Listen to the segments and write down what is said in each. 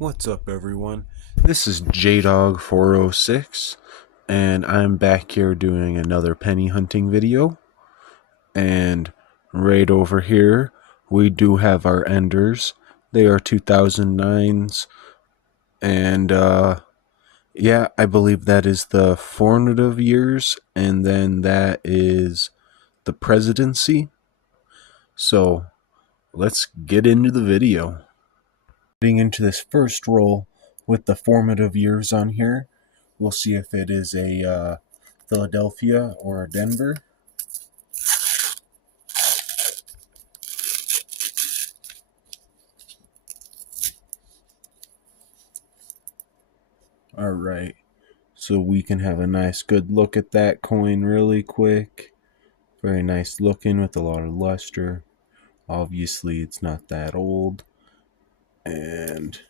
What's up, everyone? This is JDog406, and I'm back here doing another penny hunting video. And right over here, we do have our enders. They are 2009s, and yeah, I believe that is the formative years, and then that is the presidency. So let's get into the video. Getting into this first roll with the formative years on here. We'll see if it is a Philadelphia or a Denver. All right, so we can have a nice good look at that coin really quick. Very nice looking with a lot of luster. Obviously it's not that old, and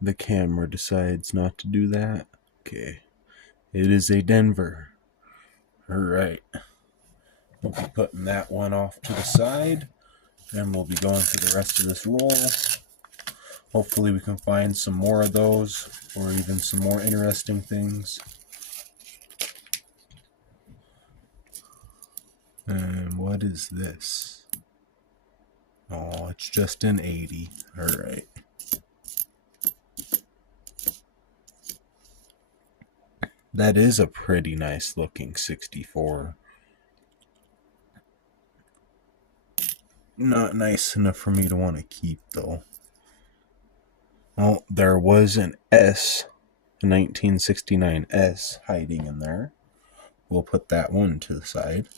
the camera decides not to do that. Okay, it is a Denver. All right, we'll be putting that one off to the side, and we'll be going through the rest of this roll. Hopefully we can find some more of those, or even some more interesting things. And what is this? Oh, it's just an 80. Alright. That is a pretty nice looking 64. Not nice enough for me to want to keep, though. Well, there was an S, a 1969 S hiding in there. We'll put that one to the side.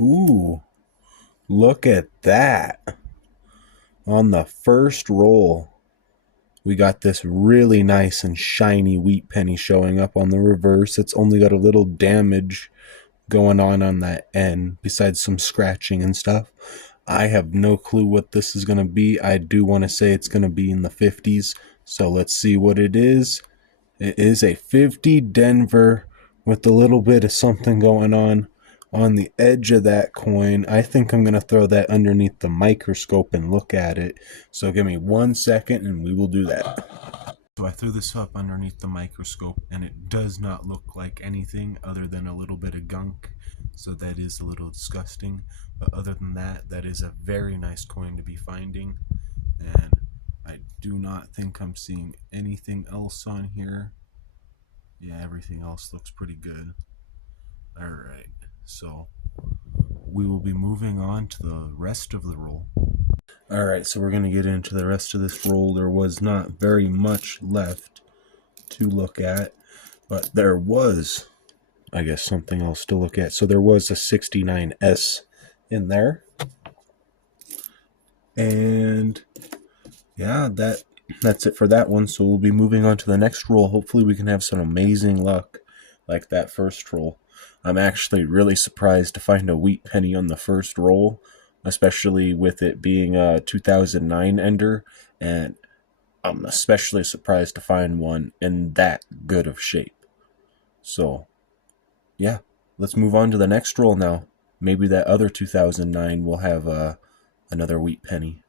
Ooh, look at that. On the first roll, we got this really nice and shiny wheat penny showing up on the reverse. It's only got a little damage going on that end, besides some scratching and stuff. I have no clue what this is going to be. I do want to say it's going to be in the 50s, so let's see what it is. It is a 50 Denver with a little bit of something going on the edge of that coin. I think I'm going to throw that underneath the microscope and look at it. So give me 1 second and we will do that. So I threw this up underneath the microscope, and it does not look like anything other than a little bit of gunk. So that is a little disgusting. But other than that, that is a very nice coin to be finding. And I do not think I'm seeing anything else on here. Yeah, everything else looks pretty good. Alright, so we will be moving on to the rest of the roll. Alright, so we're going to get into the rest of this roll. There was not very much left to look at, but there was, I guess, something else to look at. So there was a 69S in there. And yeah, that's it for that one. So we'll be moving on to the next roll. Hopefully we can have some amazing luck like that first roll. I'm actually really surprised to find a wheat penny on the first roll, especially with it being a 2009 ender, and I'm especially surprised to find one in that good of shape. So yeah, let's move on to the next roll now. Maybe that other 2009 will have another wheat penny.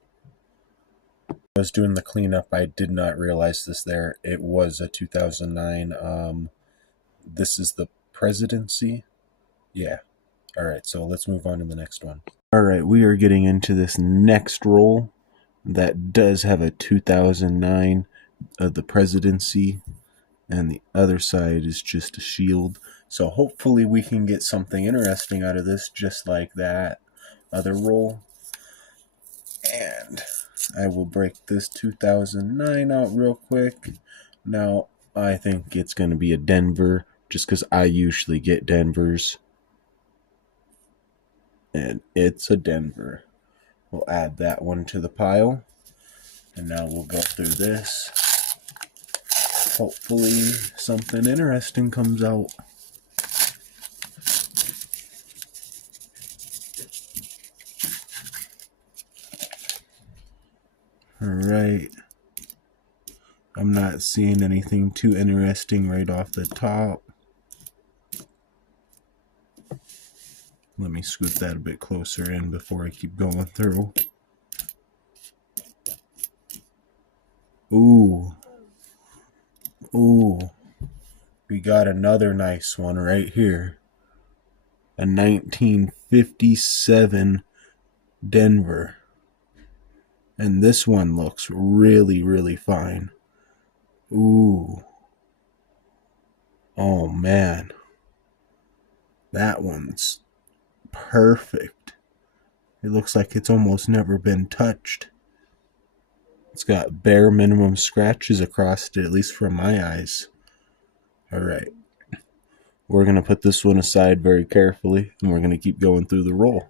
I was doing the cleanup. I did not realize this there. It was a 2009. This is the presidency. Yeah. All right, so let's move on to the next one. All right, we are getting into this next roll that does have a 2009 of the presidency, and the other side is just a shield. So hopefully we can get something interesting out of this, just like that other roll. And I will break this 2009 out real quick. Now, I think it's going to be a Denver, just because I usually get Denvers. And it's a Denver. We'll add that one to the pile. And now we'll go through this. Hopefully something interesting comes out. Alright. I'm not seeing anything too interesting right off the top. Let me scoot that a bit closer in before I keep going through. Ooh. Ooh. We got another nice one right here. A 1957 Denver. And this one looks really, really fine. Ooh. Oh, man. That one's perfect. It looks like it's almost never been touched. It's got bare minimum scratches across it, at least from my eyes. Alright. We're going to put this one aside very carefully, and we're going to keep going through the roll.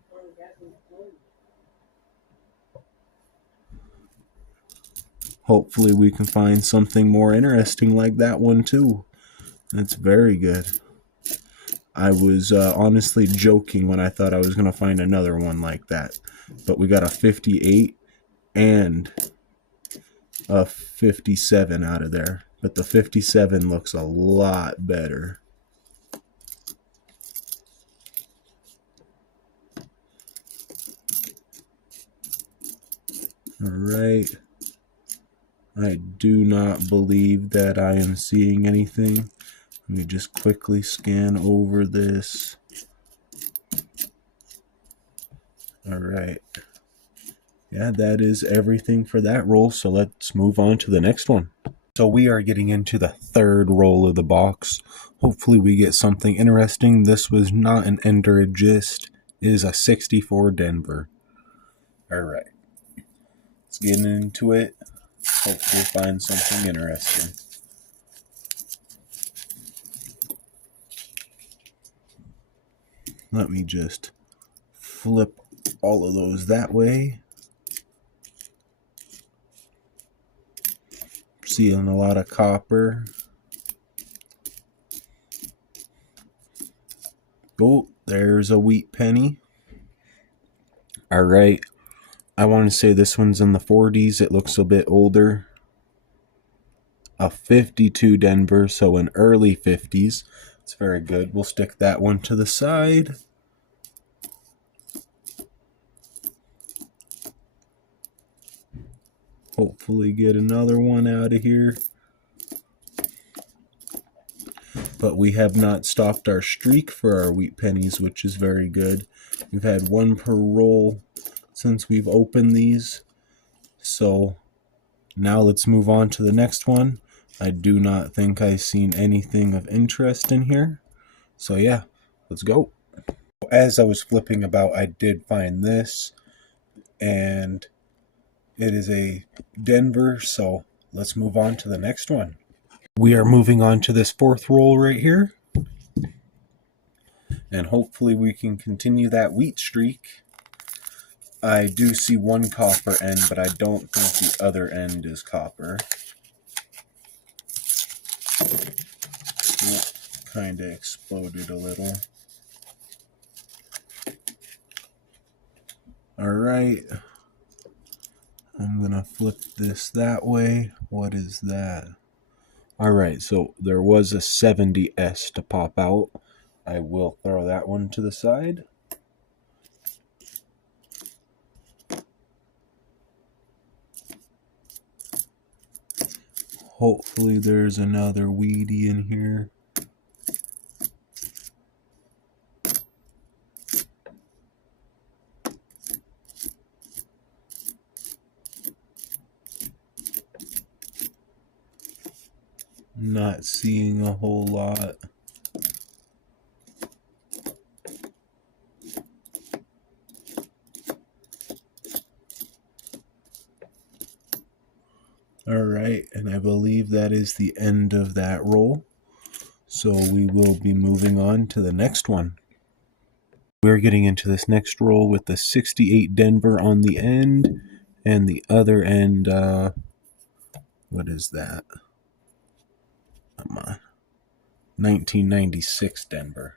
Hopefully we can find something more interesting like that one too. That's very good. I was honestly joking when I thought I was going to find another one like that. But we got a 58 and a 57 out of there. But the 57 looks a lot better. Alright. I do not believe that I am seeing anything. Let me just quickly scan over this. Alright. Yeah, that is everything for that roll, so let's move on to the next one. So we are getting into the third roll of the box. Hopefully we get something interesting. This was not an Ender Gist. It is a 64 Denver. Alright. Let's get into it. Hopefully find something interesting. Let me just flip all of those that way. Seeing a lot of copper. Oh, there's a wheat penny. Alright. I want to say this one's in the 40s. It looks a bit older. A 52 Denver, so an early 50s. It's very good. We'll stick that one to the side. Hopefully get another one out of here. But we have not stopped our streak for our wheat pennies, which is very good. We've had one per roll since we've opened these. So now let's move on to the next one. I do not think I've seen anything of interest in here. So yeah, let's go. As I was flipping about, I did find this. And it is a Denver, so let's move on to the next one. We are moving on to this fourth roll right here. And hopefully we can continue that wheat streak. I do see one copper end, but I don't think the other end is copper. It kind of exploded a little. Alright. I'm going to flip this that way. What is that? Alright, so there was a 70S to pop out. I will throw that one to the side. Hopefully there's another weedy in here. Not seeing a whole lot. Alright, and I believe that is the end of that roll. So we will be moving on to the next one. We're getting into this next roll with the 68 Denver on the end, and the other end, what is that? Come on. 1996 Denver.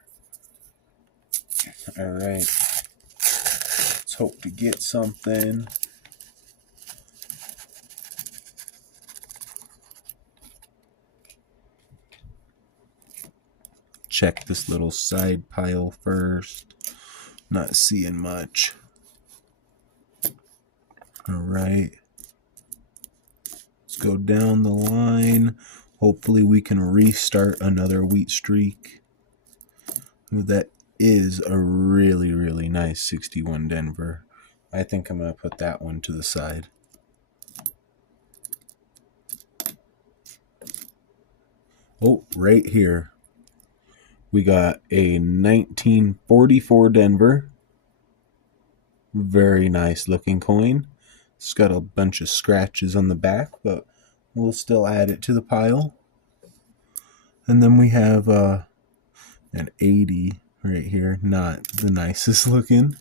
Alright. Let's hope to get something. check this little side pile first. Not seeing much. All right. Let's go down the line. Hopefully we can restart another wheat streak. That is a really, really nice 61 Denver. I think I'm going to put that one to the side. Oh, right here. We got a 1944 Denver. Very nice looking coin. It's got a bunch of scratches on the back, but we'll still add it to the pile. And then we have an 80 right here. Not the nicest looking.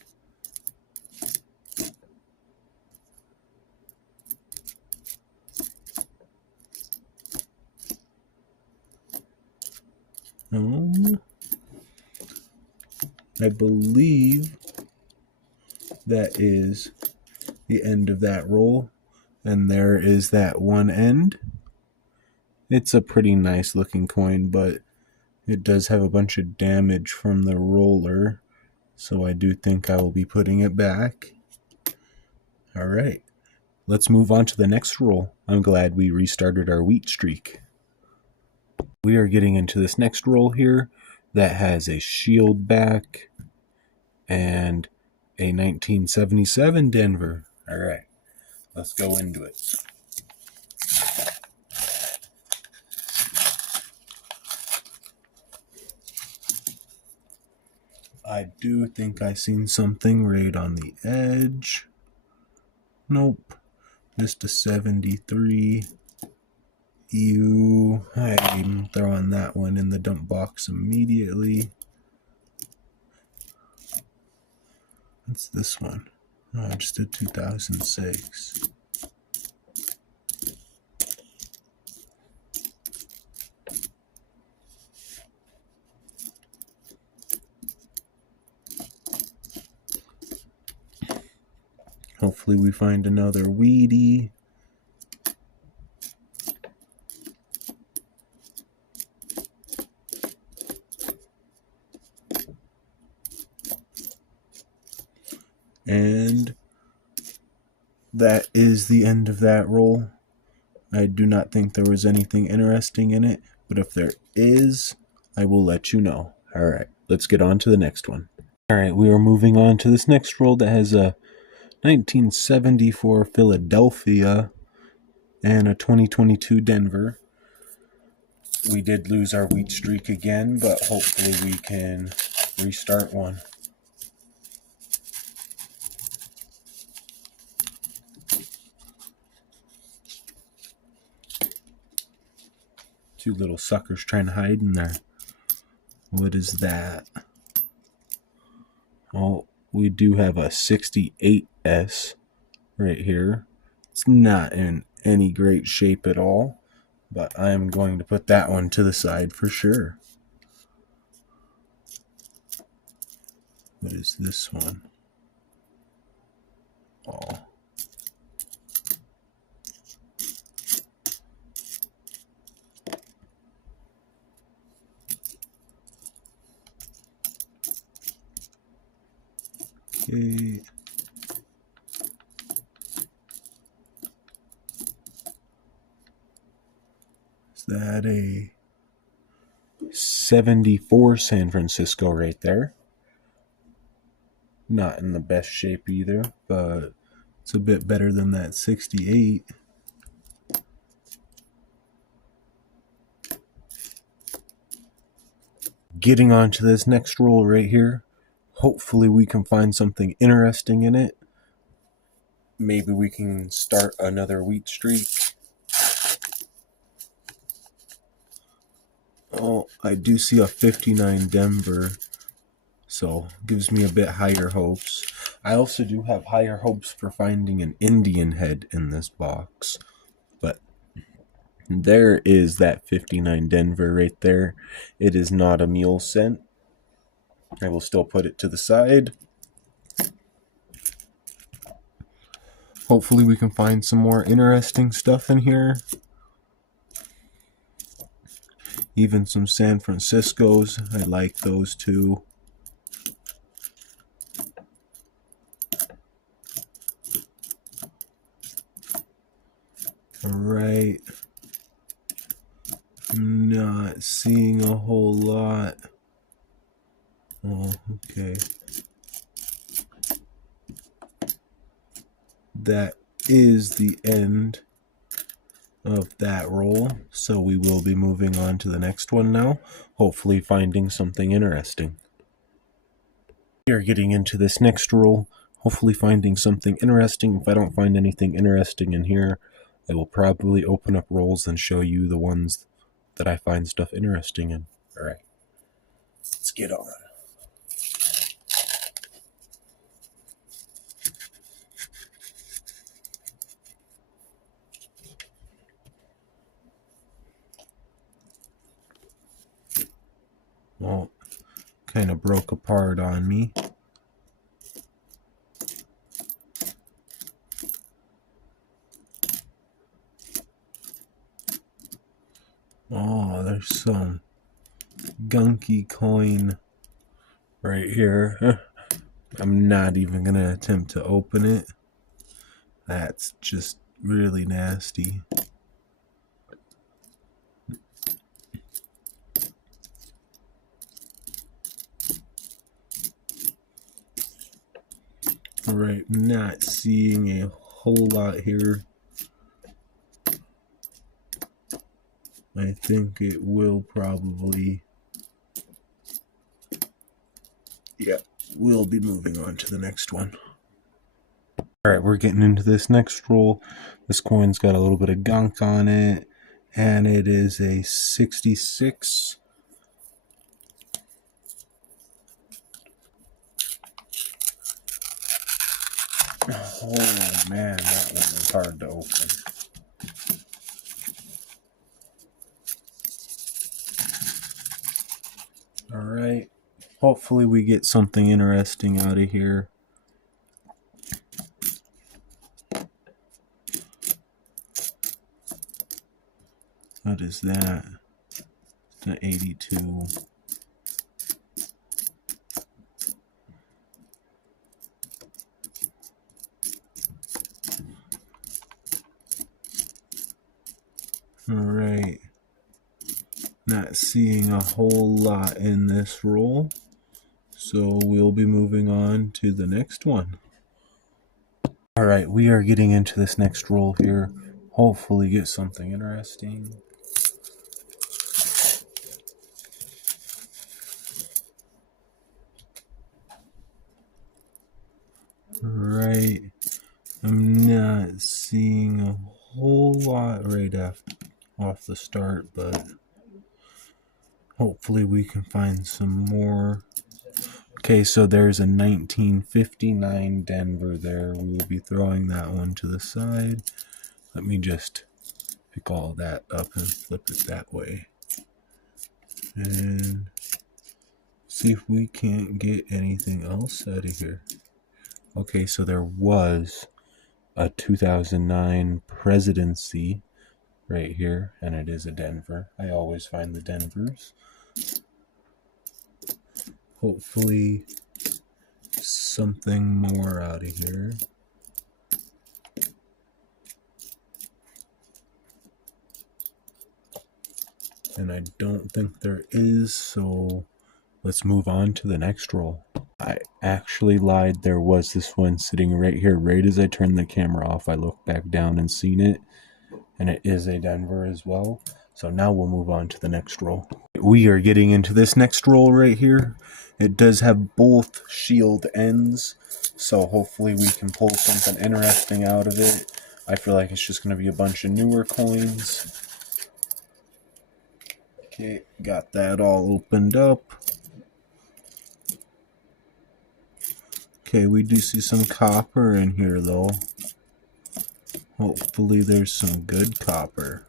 I believe that is the end of that roll, and there is that one end. It's a pretty nice looking coin, but it does have a bunch of damage from the roller, so I do think I will be putting it back. All right, let's move on to the next roll. I'm glad we restarted our wheat streak. We are getting into this next roll here that has a shield back and a 1977 Denver. All right, let's go into it. I do think I seen something right on the edge. Nope, just a 73. Ew, I'm throwing that one in the dump box immediately. What's this one? Oh, just a 2006. Hopefully we find another weedy. And that is the end of that roll. I do not think there was anything interesting in it, but if there is, I will let you know. All right, let's get on to the next one. All right, we are moving on to this next roll that has a 1974 Philadelphia and a 2022 Denver. We did lose our wheat streak again, but hopefully we can restart one. Two little suckers trying to hide in there. What is that? Oh, we do have a 68S right here. It's not in any great shape at all, but I am going to put that one to the side for sure. What is this one? Oh. Okay. Is that a 74 San Francisco right there? Not in the best shape either, but it's a bit better than that 68. Getting on to this next roll right here. Hopefully we can find something interesting in it. Maybe we can start another wheat streak. Oh, I do see a 59 Denver, so gives me a bit higher hopes. I also do have higher hopes for finding an Indian head in this box, but there is that 59 Denver right there. It is not a mule cent. I will still put it to the side. Hopefully we can find some more interesting stuff in here. Even some San Franciscos. I like those too. Alright. I'm not seeing a whole lot. Oh, okay. That is the end of that roll, so we will be moving on to the next one now, hopefully finding something interesting. We are getting into this next roll, hopefully finding something interesting. If I don't find anything interesting in here, I will probably open up rolls and show you the ones that I find stuff interesting in. Alright, let's get on. Well, kind of broke apart on me. Oh, there's some gunky coin right here. I'm not even going to attempt to open it. That's just really nasty. Alright, not seeing a whole lot here. I think it will probably... yeah, we'll be moving on to the next one. Alright, we're getting into this next roll. This coin's got a little bit of gunk on it, and it is a 66. Oh man, that one was hard to open. Alright, hopefully we get something interesting out of here. What is that? It's an 82. Alright. Not seeing a whole lot in this roll, so we'll be moving on to the next one. Alright, we are getting into this next roll here. Hopefully get something interesting. Right. I'm not seeing a whole lot right off the start, but hopefully we can find some more. Okay, so there's a 1959 Denver there. We will be throwing that one to the side. Let me just pick all that up and flip it that way. And see if we can't get anything else out of here. Okay, so there was a 2009 Presidency right here, and it is a Denver. I always find the Denvers. Hopefully something more out of here. And I don't think there is, so let's move on to the next roll. I actually lied. There was this one sitting right here. Right as I turned the camera off, I looked back down and seen it. And it is a Denver as well. So now we'll move on to the next roll. We are getting into this next roll right here. It does have both shield ends, so hopefully we can pull something interesting out of it. I feel like it's just going to be a bunch of newer coins. Okay, got that all opened up. Okay, we do see some copper in here though. Hopefully there's some good copper.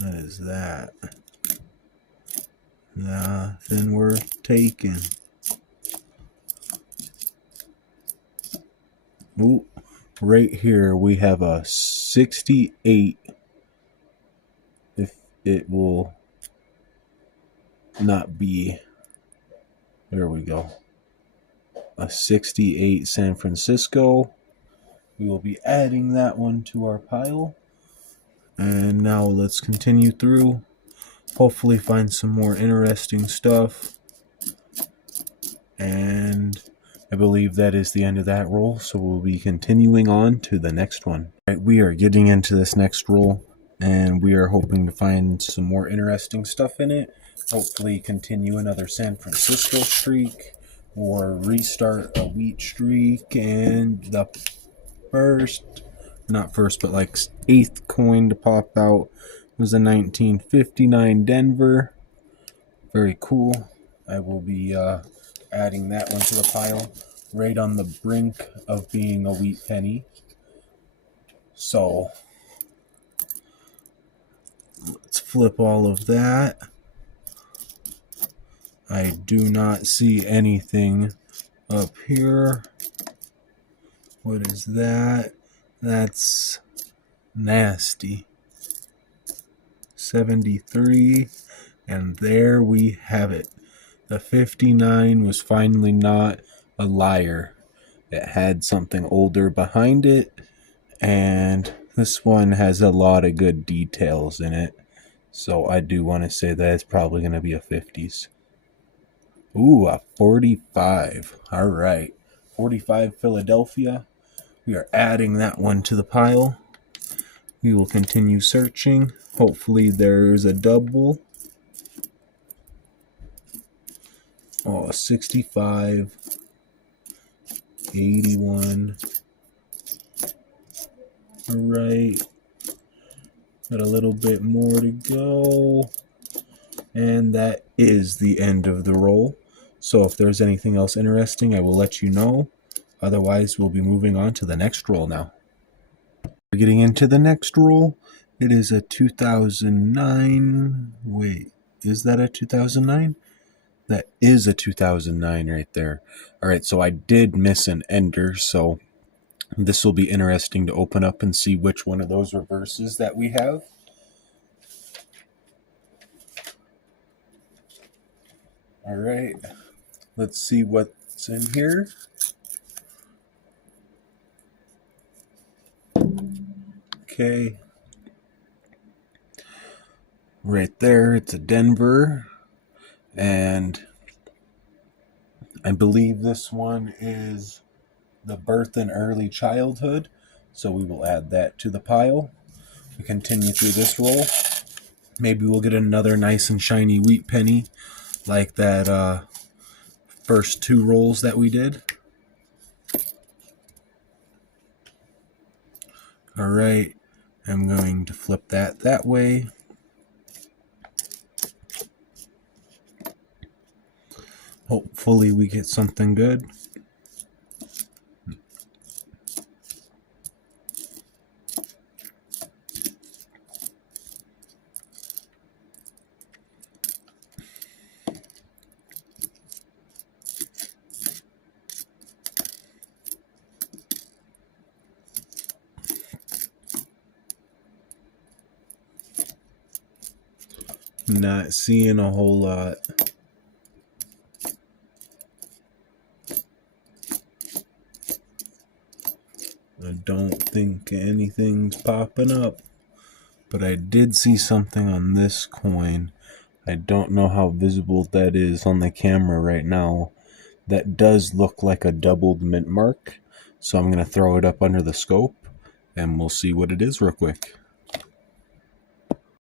What is that? Nothing worth taking. Ooh, right here we have a 68. If it will not be, there we go, a 68 San Francisco. We will be adding that one to our pile. And now let's continue through. Hopefully find some more interesting stuff. And I believe that is the end of that roll, so we'll be continuing on to the next one. All right, we are getting into this next roll, and we are hoping to find some more interesting stuff in it. Hopefully continue another San Francisco streak, or restart a wheat streak, and the like 8th coin to pop out was a 1959 Denver. Very cool. I will be adding that one to the pile, right on the brink of being a wheat penny. So let's flip all of that. I do not see anything up here. What is that? That's nasty. 73, and there we have it. The 59 was finally not a liar. It had something older behind it, and this one has a lot of good details in it. So I do want to say that it's probably going to be a 50s. Ooh, a 45. All right. 45 Philadelphia. We are adding that one to the pile. We will continue searching. Hopefully there's a double. Oh, 65. 81. All right. Got a little bit more to go. And that is the end of the roll. So if there's anything else interesting, I will let you know. Otherwise, we'll be moving on to the next roll now. We're getting into the next roll. It is a 2009. Wait, is that a 2009? That is a 2009 right there. All right, so I did miss an ender, so this will be interesting to open up and see which one of those reverses that we have. All right, let's see what's in here. Okay. Right there, it's a Denver. And I believe this one is the birth and early childhood. So we will add that to the pile. We continue through this roll. Maybe we'll get another nice and shiny wheat penny like that first two rolls that we did. All right, I'm going to flip that way. Hopefully we get something good. Not seeing a whole lot. I don't think anything's popping up. But I did see something on this coin. I don't know how visible that is on the camera right now. That does look like a doubled mint mark. So I'm going to throw it up under the scope and we'll see what it is real quick.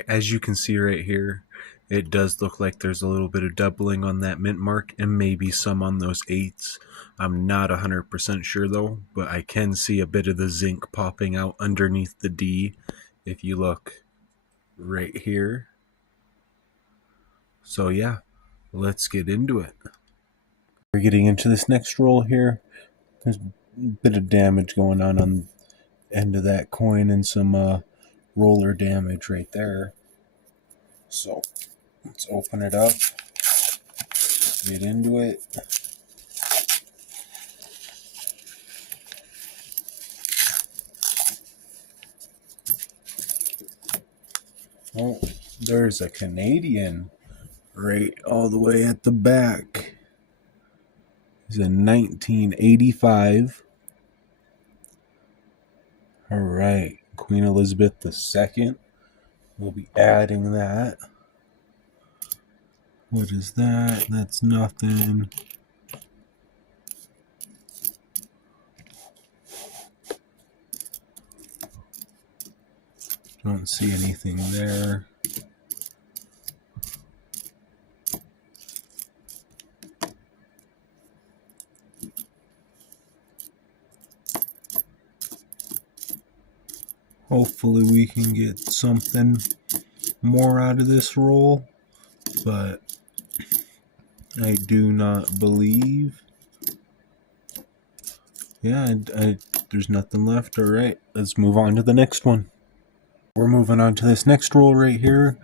As you can see right here, it does look like there's a little bit of doubling on that mint mark and maybe some on those 8s. I'm not 100% sure though, but I can see a bit of the zinc popping out underneath the D if you look right here. So yeah, let's get into it. We're getting into this next roll here. There's a bit of damage going on the end of that coin and some roller damage right there. So let's open it up, get into it. Oh, there's a Canadian. right all the way at the back is a 1985. All right, Queen Elizabeth II. We'll be adding that. What is that? That's nothing. Don't see anything there. Hopefully we can get something more out of this roll, but I do not believe. Yeah, there's nothing left. All right, let's move on to the next one. We're moving on to this next roll right here.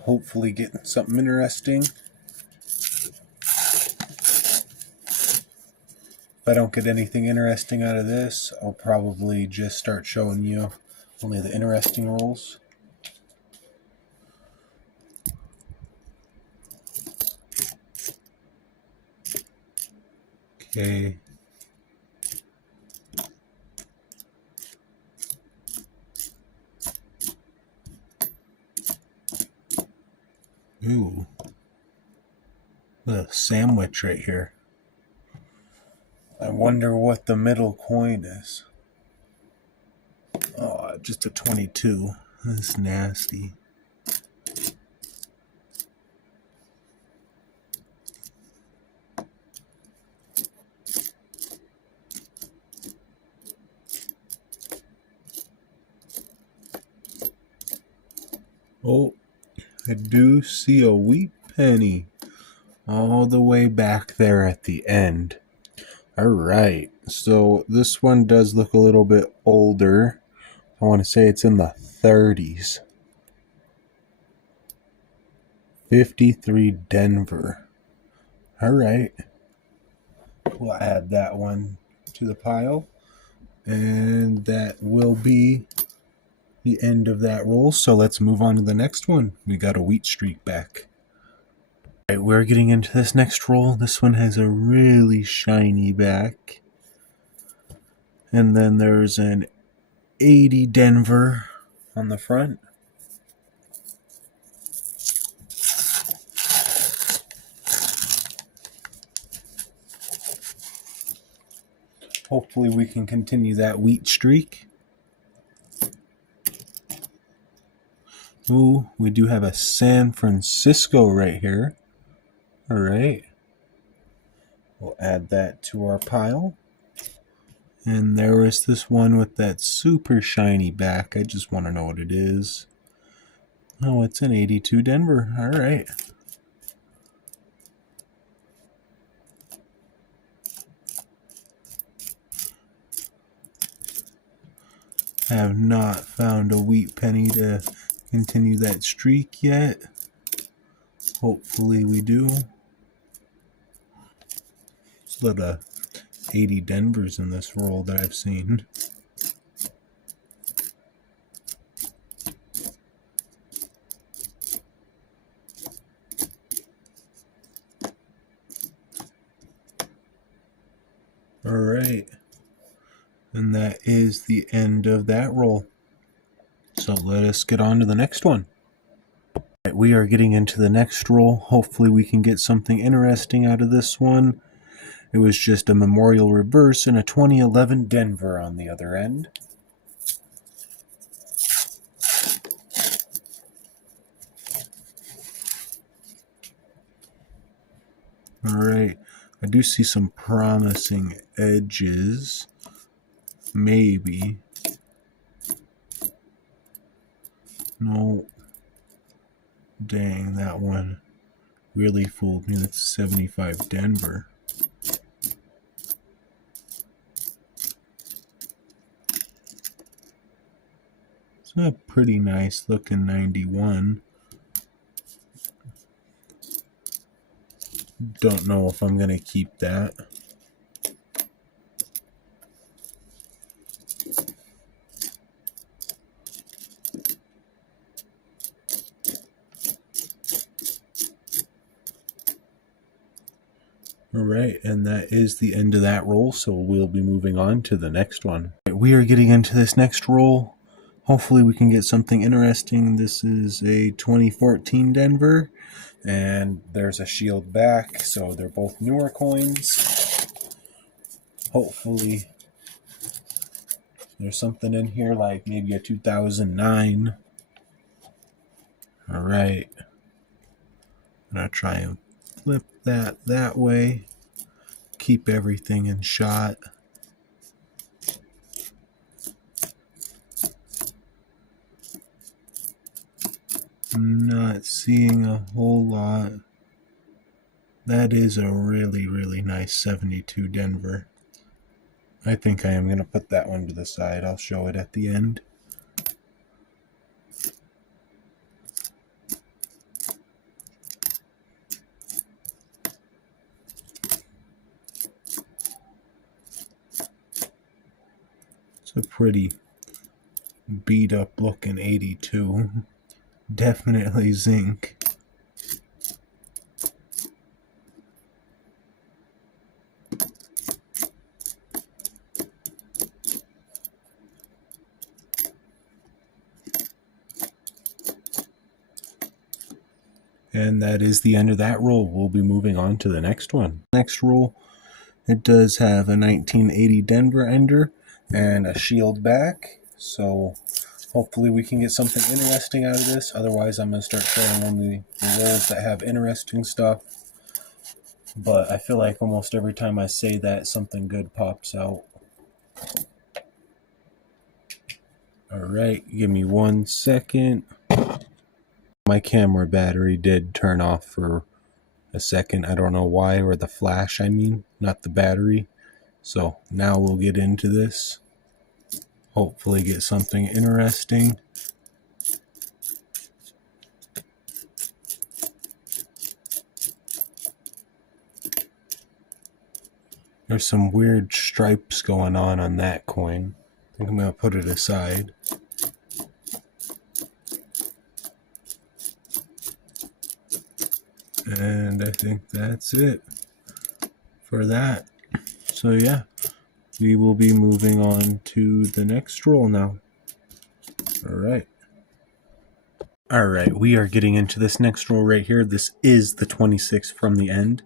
Hopefully getting something interesting. If I don't get anything interesting out of this, I'll probably just start showing you only the interesting rolls. Okay. Ooh. A sandwich right here. I wonder what the middle coin is. Oh, just a 22. That's nasty. Oh, I do see a wheat penny all the way back there at the end. All right, so this one does look a little bit older. I want to say it's in the 30s. 53 Denver. All right, we'll add that one to the pile, and that will be the end of that roll. So let's move on to the next one. We got a wheat streak back. All right, we're getting into this next roll. This one has a really shiny back. And then there's an 80 Denver on the front. Hopefully we can continue that wheat streak. Ooh, we do have a San Francisco right here. All right. We'll add that to our pile. And there is this one with that super shiny back. I just want to know what it is. Oh, it's an 82 Denver. All right. I have not found a wheat penny to continue that streak yet. Hopefully we do. There's a lot of 80 Denvers in this roll that I've seen. All right. And that is the end of that roll. So let us get on to the next one. Right, we are getting into the next roll. Hopefully we can get something interesting out of this one. It was just a Memorial Reverse and a 2011 Denver on the other end. All right, I do see some promising edges. Maybe. No. Dang, that one really fooled me. That's 75 Denver. It's a pretty nice looking 91. Don't know if I'm going to keep that. All right, and that is the end of that roll, so we'll be moving on to the next one. We are getting into this next roll. Hopefully we can get something interesting. This is a 2014 Denver, and there's a shield back, so they're both newer coins. Hopefully there's something in here like maybe a 2009. All right, I'm gonna try and flip that way. Keep everything in shot. I'm not seeing a whole lot. That is a really, really nice 72 Denver. I think I am going to put that one to the side. I'll show it at the end. It's a pretty beat up looking 82. Definitely zinc. And that is the end of that roll. We'll be moving on to the next one. Next roll, it does have a 1980 Denver Ender and a shield back. So hopefully we can get something interesting out of this. Otherwise, I'm going to start showing only the rolls that have interesting stuff. But I feel like almost every time I say that, something good pops out. Alright, give me 1 second. My camera battery did turn off for a second. I don't know why, or the flash, I mean, not the battery. So now we'll get into this. Hopefully get something interesting. There's some weird stripes going on that coin. I think I'm going to put it aside. And I think that's it for that. So yeah, we will be moving on to the next roll now. Alright, we are getting into this next roll right here. This is the 26 from the end.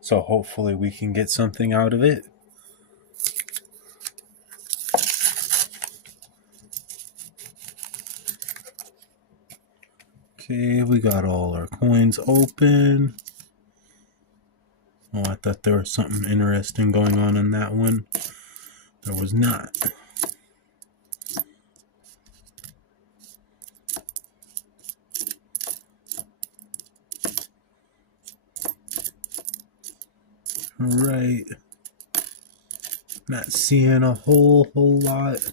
So hopefully we can get something out of it. Okay, we got all our coins open. Oh, I thought there was something interesting going on in that one. There was not. Alright. Not seeing a whole lot.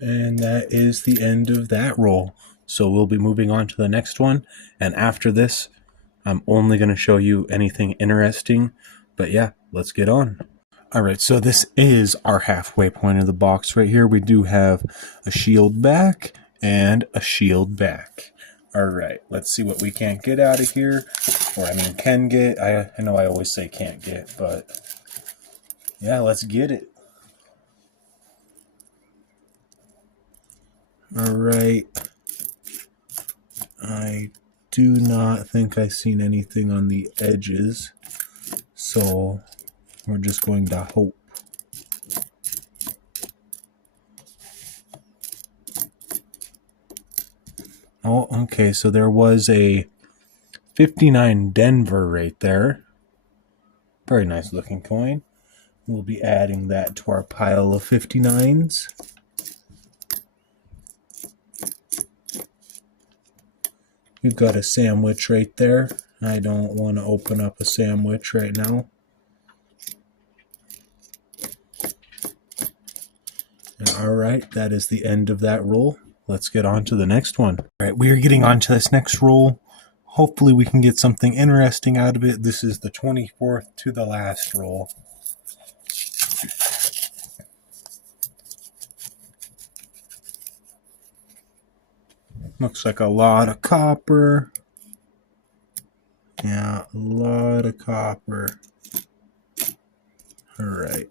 And that is the end of that roll. So we'll be moving on to the next one. And after this, I'm only going to show you anything interesting. But yeah, let's get on. Alright, so this is our halfway point of the box right here. We do have a shield back and a shield back. Alright, let's see what we can't get out of here. Or I mean can get. I know I always say can't get, but yeah, let's get it. Alright, I do not think I've seen anything on the edges, so we're just going to hope. Oh, okay, so there was a 59 Denver right there. Very nice looking coin. We'll be adding that to our pile of 59s. We've got a sandwich right there. I don't want to open up a sandwich right now. Alright, that is the end of that roll. Let's get on to the next one. Alright, we are getting on to this next roll. Hopefully we can get something interesting out of it. This is the 24th to the last roll. Looks like a lot of copper. Yeah, a lot of copper. All right.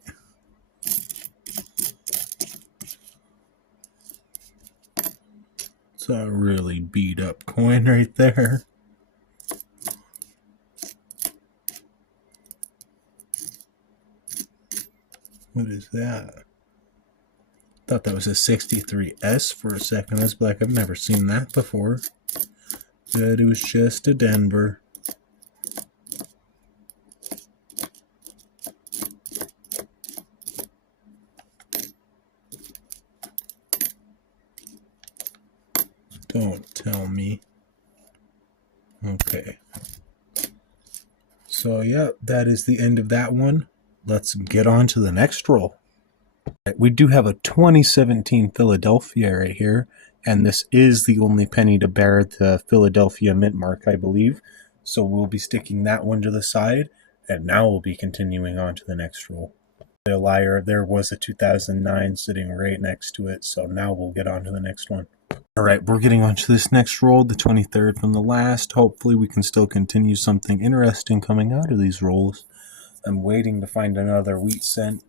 It's a really beat up coin right there. What is that? Thought that was a 63S for a second. That's black. I've never seen that before. But it was just a Denver. Don't tell me. Okay. So, yeah, that is the end of that one. Let's get on to the next roll. We do have a 2017 Philadelphia right here, and this is the only penny to bear the Philadelphia mint mark, I believe. So we'll be sticking that one to the side, and now we'll be continuing on to the next roll. A liar, there was a 2009 sitting right next to it, so now we'll get on to the next one. All right, we're getting on to this next roll, the 23rd from the last. Hopefully we can still continue something interesting coming out of these rolls. I'm waiting to find another wheat cent.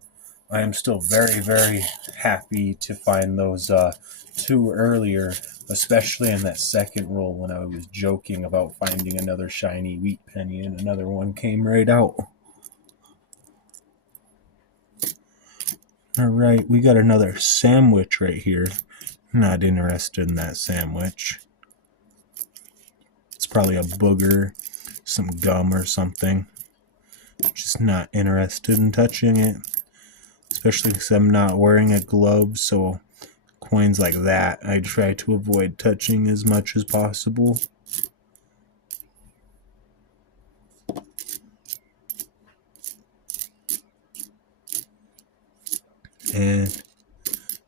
I am still very, very happy to find those two earlier, especially in that second roll when I was joking about finding another shiny wheat penny, and another one came right out. All right, we got another sandwich right here. Not interested in that sandwich. It's probably a booger, some gum or something. Just not interested in touching it. Especially because I'm not wearing a glove, so coins like that I try to avoid touching as much as possible. And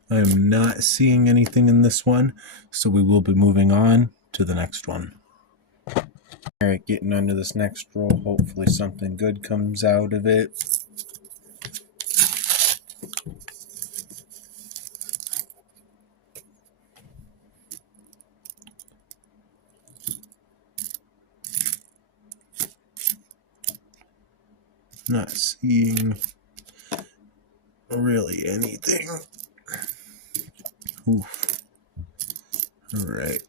I'm not seeing anything in this one, so we will be moving on to the next one. Alright, getting onto this next roll. Hopefully something good comes out of it. Not seeing really anything. Oof. Alright.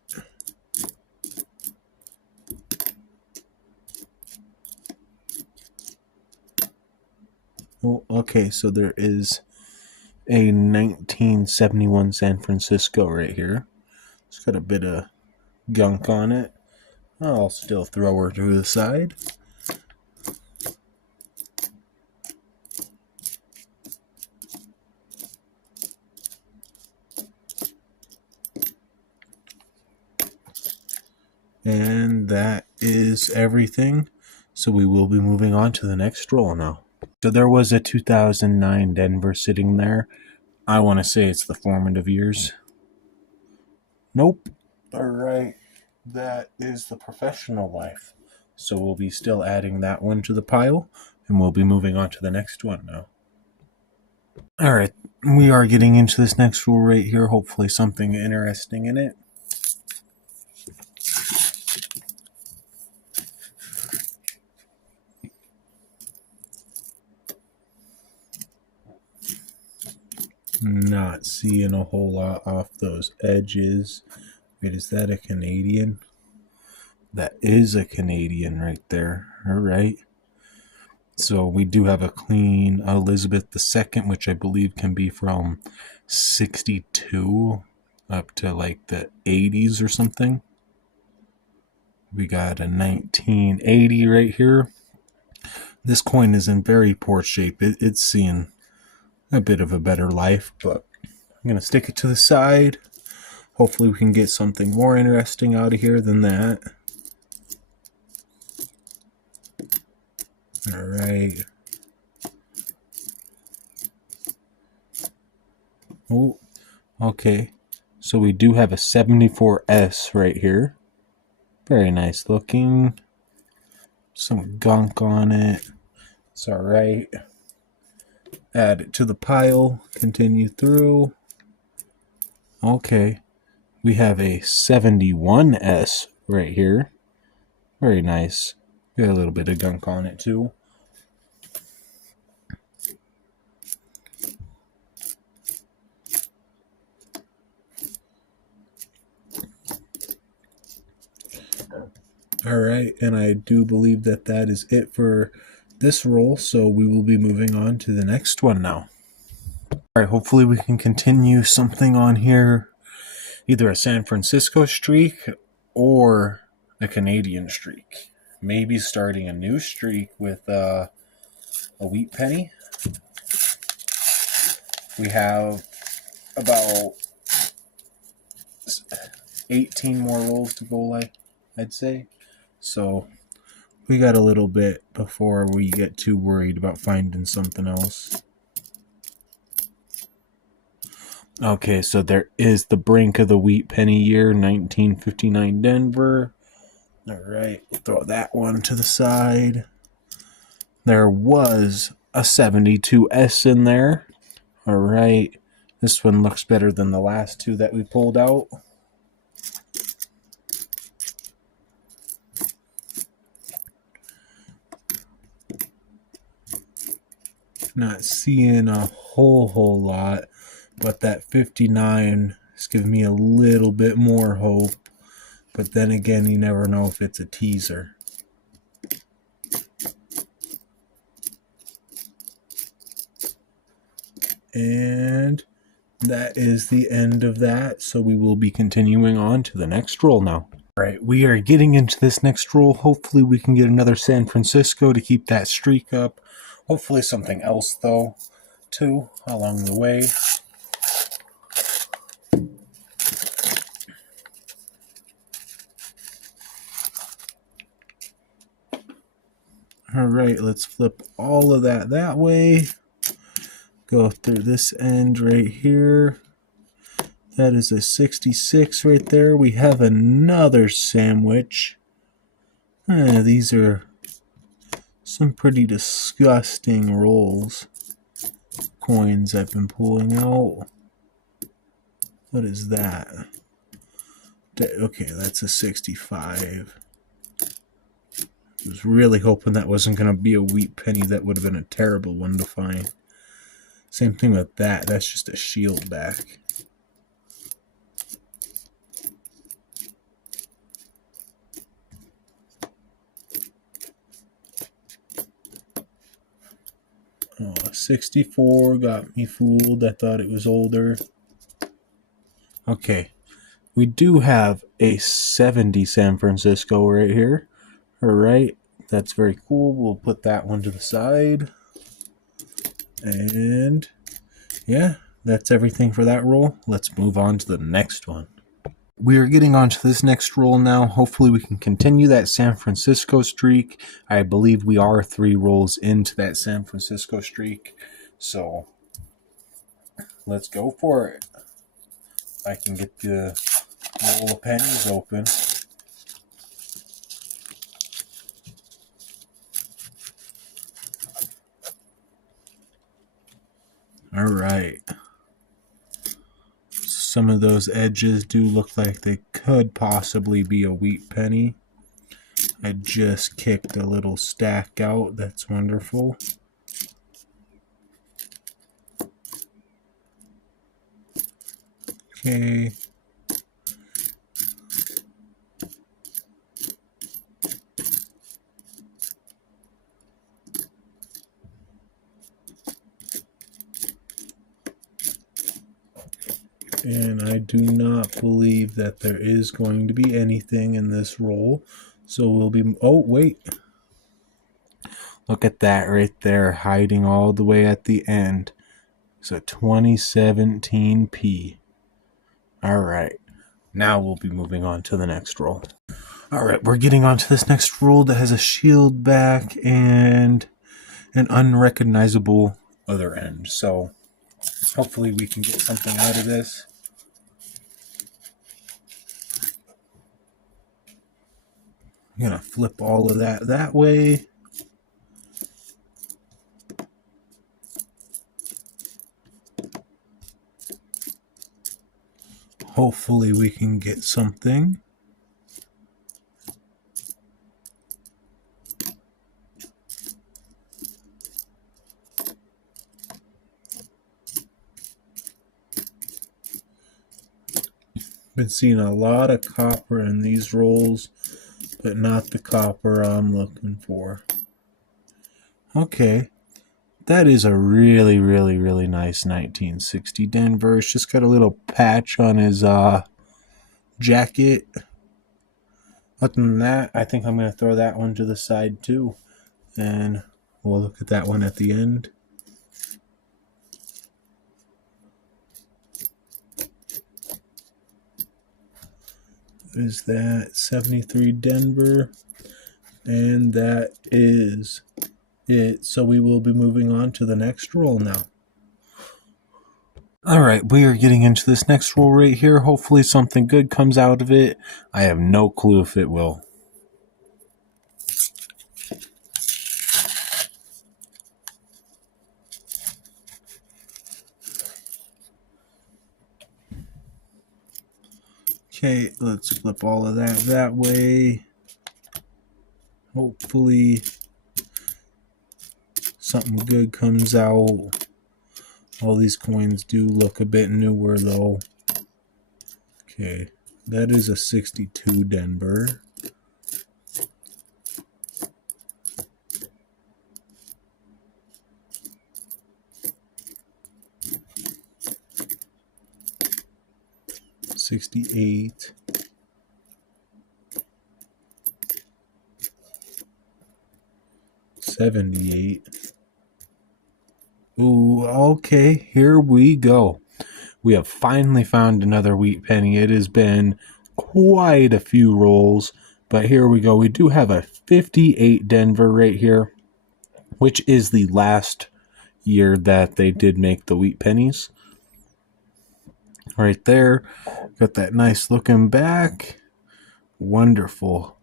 Oh, okay, so there is a 1971 San Francisco right here. It's got a bit of gunk on it. I'll still throw her to the side. And that is everything. So we will be moving on to the next roll now. So there was a 2009 Denver sitting there. I want to say it's the formative years. Nope. All right. That is the professional life. So we'll be still adding that one to the pile, and we'll be moving on to the next one now. All right. We are getting into this next roll right here. Hopefully something interesting in it. Not seeing a whole lot off those edges. Wait, is that a Canadian? That is a Canadian right there. All right. So we do have a clean Elizabeth II, which I believe can be from 62 up to like the 80s or something. We got a 1980 right here. This coin is in very poor shape. It's seeing a bit of a better life, but I'm going to stick it to the side. Hopefully we can get something more interesting out of here than that. All right. Oh, okay. So we do have a 74S right here. Very nice looking. Some gunk on it. It's all right. Add it to the pile. Continue through. Okay. We have a 71S right here. Very nice. Got a little bit of gunk on it too. All right, and I do believe that that is it for this roll, so we will be moving on to the next one now. All right, hopefully we can continue something on here, either a San Francisco streak or a Canadian streak. Maybe starting a new streak with a wheat penny. We have about 18 more rolls to go, I'd say. So we got a little bit before we get too worried about finding something else. Okay, so there is the brink of the wheat penny year, 1959 Denver. All right, throw that one to the side. There was a 72S in there. All right, this one looks better than the last two that we pulled out. Not seeing a whole lot, but that 59 is giving me a little bit more hope. But then again, you never know if it's a teaser. And that is the end of that, so we will be continuing on to the next roll now. All right, we are getting into this next roll. Hopefully we can get another San Francisco to keep that streak up. Hopefully something else, though, too, along the way. All right, let's flip all of that way. Go through this end right here. That is a 66 right there. We have another sandwich. These are some pretty disgusting rolls. Coins I've been pulling out. What is that? Okay, that's a 65. I was really hoping that wasn't going to be a wheat penny. That would have been a terrible one to find. Same thing with that. That's just a shield back. Oh, 64 got me fooled. I thought it was older. Okay. We do have a 70 San Francisco right here. All right. That's very cool. We'll put that one to the side. And yeah, that's everything for that roll. Let's move on to the next one. We are getting on to this next roll now. Hopefully we can continue that San Francisco streak. I believe we are 3 rolls into that San Francisco streak. So let's go for it. I can get the roll of pennies open. All right. Some of those edges do look like they could possibly be a wheat penny. I just kicked a little stack out. That's wonderful. Okay. And I do not believe that there is going to be anything in this roll. So we'll be... Oh, wait. Look at that right there, hiding all the way at the end. It's a 2017P. All right. Now we'll be moving on to the next roll. All right, we're getting on to this next roll that has a shield back and an unrecognizable other end. So hopefully we can get something out of this. I'm going to flip all of that way. Hopefully we can get something. Been seeing a lot of copper in these rolls, but not the copper I'm looking for. Okay, that is a really, really, really nice 1960 Denver. It's just got a little patch on his jacket. Other than that, I think I'm going to throw that one to the side too. And we'll look at that one at the end. Is that 73 Denver? And that is it. So we will be moving on to the next roll now. Alright, we are getting into this next roll right here. Hopefully something good comes out of it. I have no clue if it will. Okay, let's flip all of that way. Hopefully something good comes out. All these coins do look a bit newer though. Okay, that is a 62 Denver. $68. $78. Ooh, okay, here we go. We have finally found another wheat penny. It has been quite a few rolls, but here we go. We do have a 58 Denver right here, which is the last year that they did make the wheat pennies. Right there, got that nice looking back. Wonderful.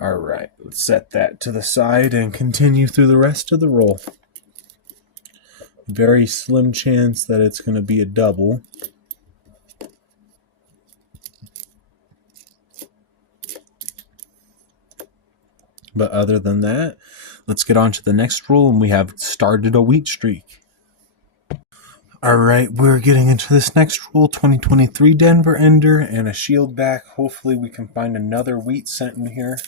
All right, let's set that to the side and continue through the rest of the roll. Very slim chance that it's going to be a double. But other than that, let's get on to the next roll, and we have started a wheat streak. All right, we're getting into this next roll, 2023 Denver Ender and a shield back. Hopefully we can find another wheat cent in here.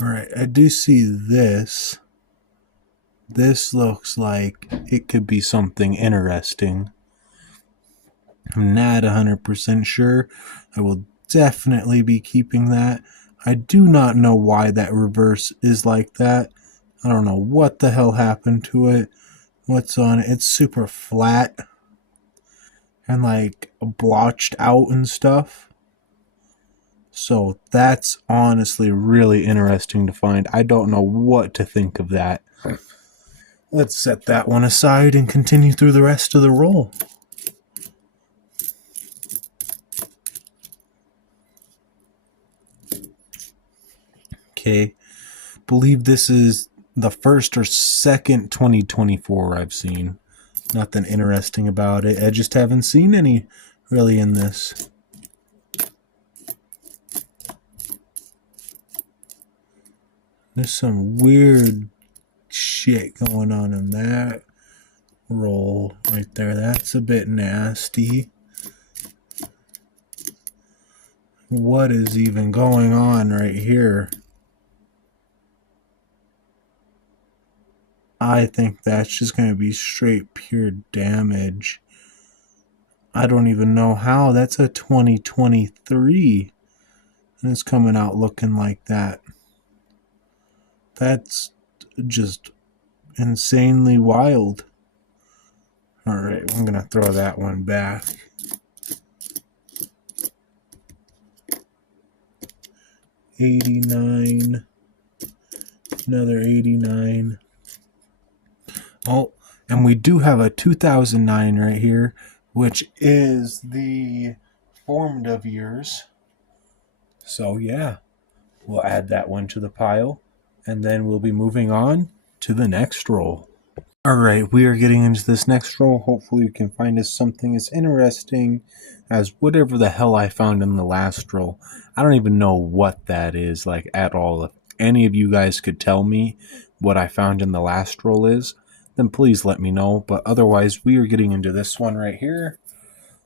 All right, I do see this. This looks like it could be something interesting. I'm not 100% sure. I will definitely be keeping that. I do not know why that reverse is like that. I don't know what the hell happened to it. What's on it? It's super flat and like blotched out and stuff. So that's honestly really interesting to find. I don't know what to think of that. Let's set that one aside and continue through the rest of the roll. Okay, believe this is the first or second 2024 I've seen. Nothing interesting about it. I just haven't seen any really in this. There's some weird shit going on in that roll right there. That's a bit nasty. What is even going on right here? I think that's just going to be straight pure damage. I don't even know how. That's a 2023. And it's coming out looking like that. That's just insanely wild. Alright, I'm going to throw that one back. $89. Another $89. Oh, and we do have a 2009 right here, which is the formative years. So yeah, we'll add that one to the pile, and then we'll be moving on to the next roll. Alright, we are getting into this next roll. Hopefully we can find us something as interesting as whatever the hell I found in the last roll. I don't even know what that is, like, at all. If any of you guys could tell me what I found in the last roll is, then please let me know. But otherwise, we are getting into this one right here.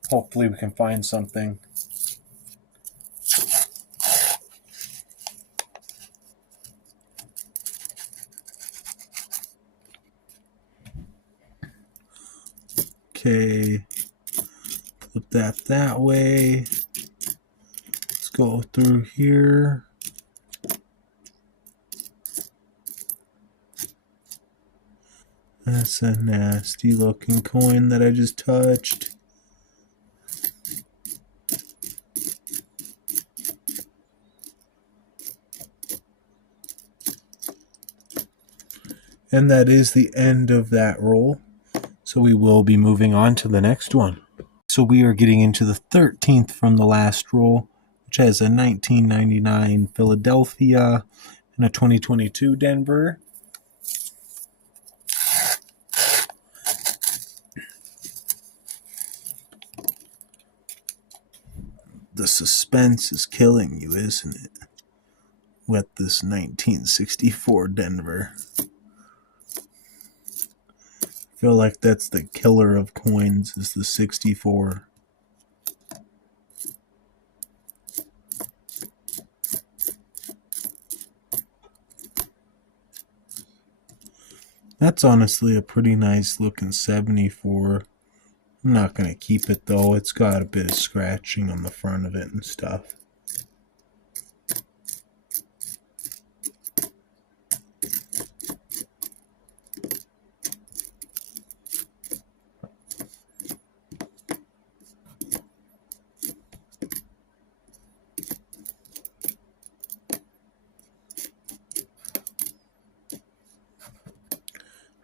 Hopefully we can find something. Okay, flip that way. Let's go through here. That's a nasty looking coin that I just touched. And that is the end of that roll. So we will be moving on to the next one. So we are getting into the 13th from the last roll, which has a 1999 Philadelphia and a 2022 Denver. The suspense is killing you, isn't it? With this 1964 Denver. I feel like that's the killer of coins, is the 64. That's honestly a pretty nice looking 74. I'm not going to keep it though. It's got a bit of scratching on the front of it and stuff.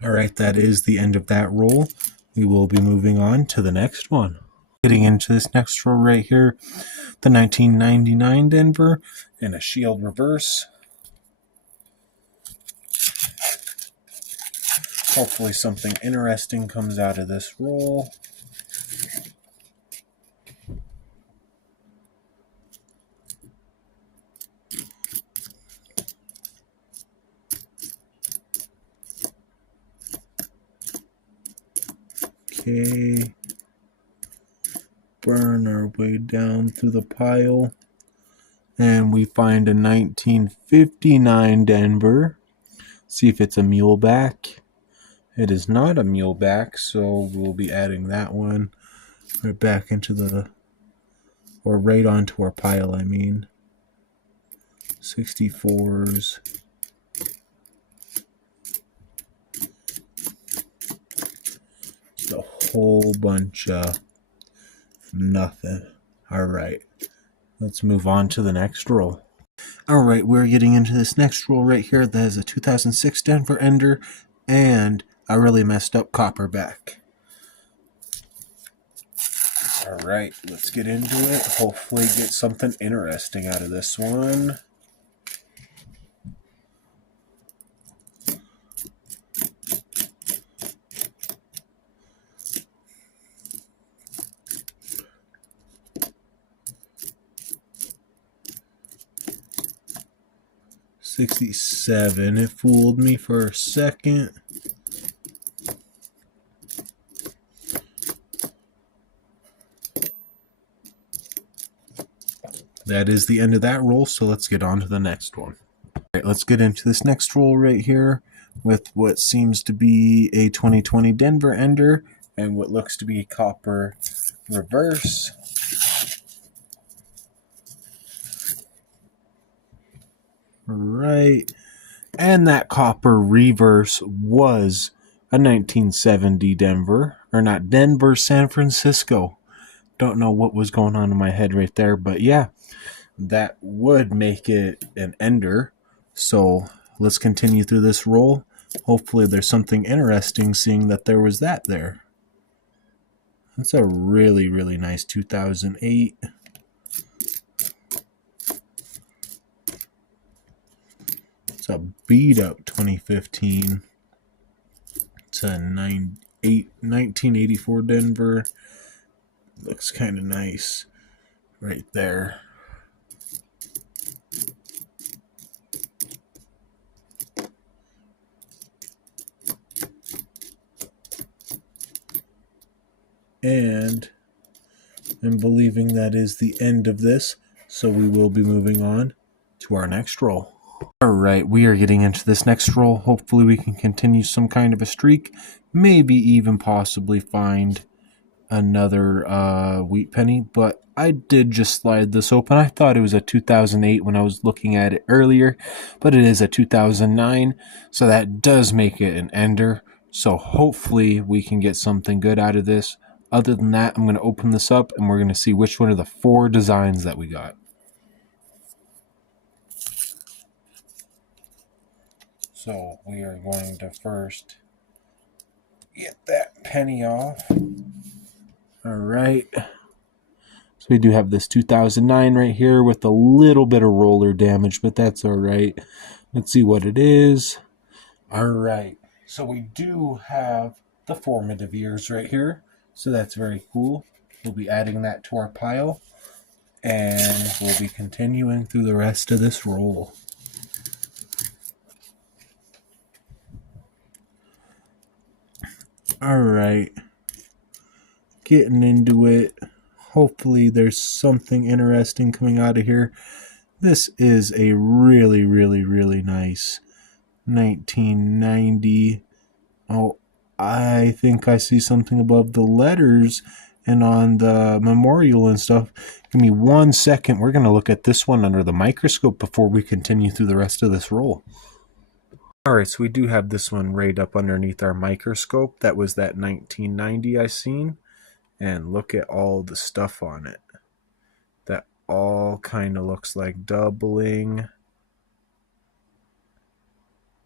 Alright, that is the end of that roll. We will be moving on to the next one. Getting into this next roll right here, the 1999 Denver and a shield reverse. Hopefully something interesting comes out of this roll. Okay, burn our way down through the pile, and we find a 1959 Denver. See if it's a muleback. It is not a muleback, so we'll be adding that one right back into the, or right onto our pile, I mean. 64s. A whole bunch of nothing. Alright, let's move on to the next roll. Alright, we're getting into this next roll right here. That is a 2006 Denver Ender and a really messed up Copperback. Alright, let's get into it. Hopefully get something interesting out of this one. $67. It fooled me for a second. That is the end of that roll, so let's get on to the next one. Alright, let's get into this next roll right here with what seems to be a 2020 Denver Ender and what looks to be a Copper reverse. Right, and that Copper reverse was a 1970 Denver, or not Denver, San Francisco. Don't know what was going on in my head right there, but yeah, that would make it an Ender. So let's continue through this roll. Hopefully there's something interesting seeing that there was that there. That's a really, really nice 2008. a beat up 2015. It's a 1984 Denver. Looks kind of nice right there. And I'm believing that is the end of this, so we will be moving on to our next roll. Alright, we are getting into this next roll. Hopefully we can continue some kind of a streak, maybe even possibly find another wheat penny, but I did just slide this open. I thought it was a 2008 when I was looking at it earlier, but it is a 2009, so that does make it an ender. So hopefully we can get something good out of this. Other than that, I'm going to open this up and we're going to see which one of the 4 designs that we got. So we are going to first get that penny off. Alright. So we do have this 2009 right here with a little bit of roller damage, but that's alright. Let's see what it is. Alright. So we do have the formative years right here. So that's very cool. We'll be adding that to our pile. And we'll be continuing through the rest of this roll. Alright. Getting into it. Hopefully there's something interesting coming out of here. This is a really, really, really nice 1990. Oh, I think I see something above the letters and on the memorial and stuff. Give me 1 second. We're going to look at this one under the microscope before we continue through the rest of this roll. Alright, so we do have this one right up underneath our microscope. That was that 1990 I seen. And look at all the stuff on it. That all kind of looks like doubling.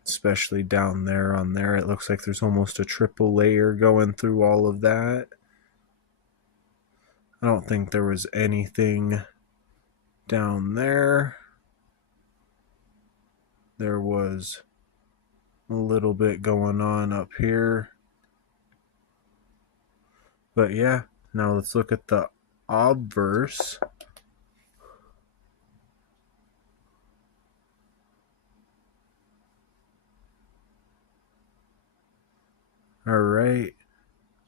Especially down there on there. It looks like there's almost a triple layer going through all of that. I don't think there was anything down there. There was a little bit going on up here. But yeah, now let's look at the obverse. Alright,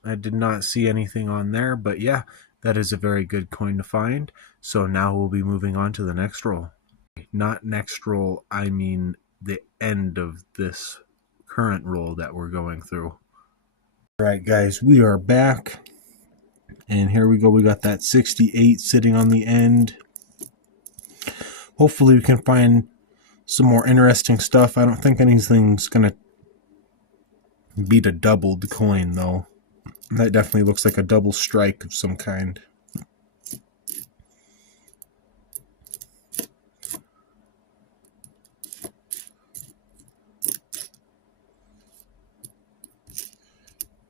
I did not see anything on there, but yeah, that is a very good coin to find. So now we'll be moving on to the next roll. Not next roll, I mean the end of this current roll that we're going through. Alright guys, we are back. And here we go, we got that 68 sitting on the end. Hopefully we can find some more interesting stuff. I don't think anything's going to beat a doubled coin though. That definitely looks like a double strike of some kind.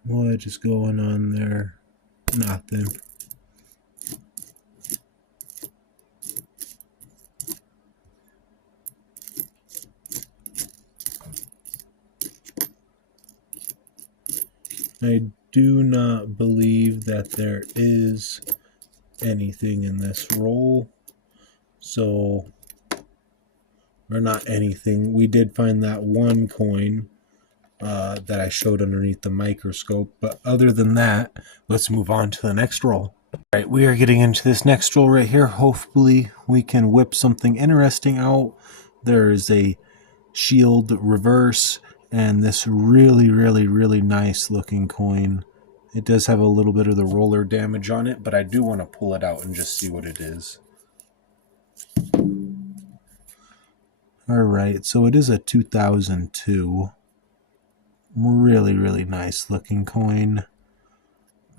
What is going on there? Nothing. I do not believe that there is anything in this roll. So, or not anything. We did find that one coin that I showed underneath the microscope. But other than that, let's move on to the next roll. Alright, we are getting into this next roll right here. Hopefully we can whip something interesting out. There is a shield reverse and this really, really, really nice looking coin. It does have a little bit of the roller damage on it, but I do want to pull it out and just see what it is. Alright, so it is a 2002. Really, really nice looking coin.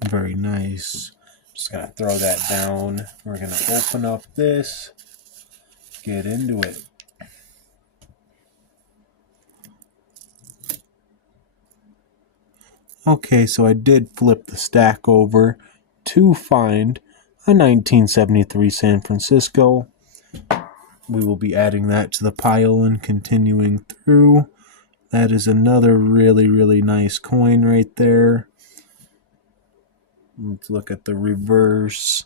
Very nice. Just going to throw that down. We're going to open up this. Get into it. Okay, so I did flip the stack over to find a 1973 San Francisco. we will be adding that to the pile and continuing through. That is another really, really nice coin right there. Let's look at the reverse.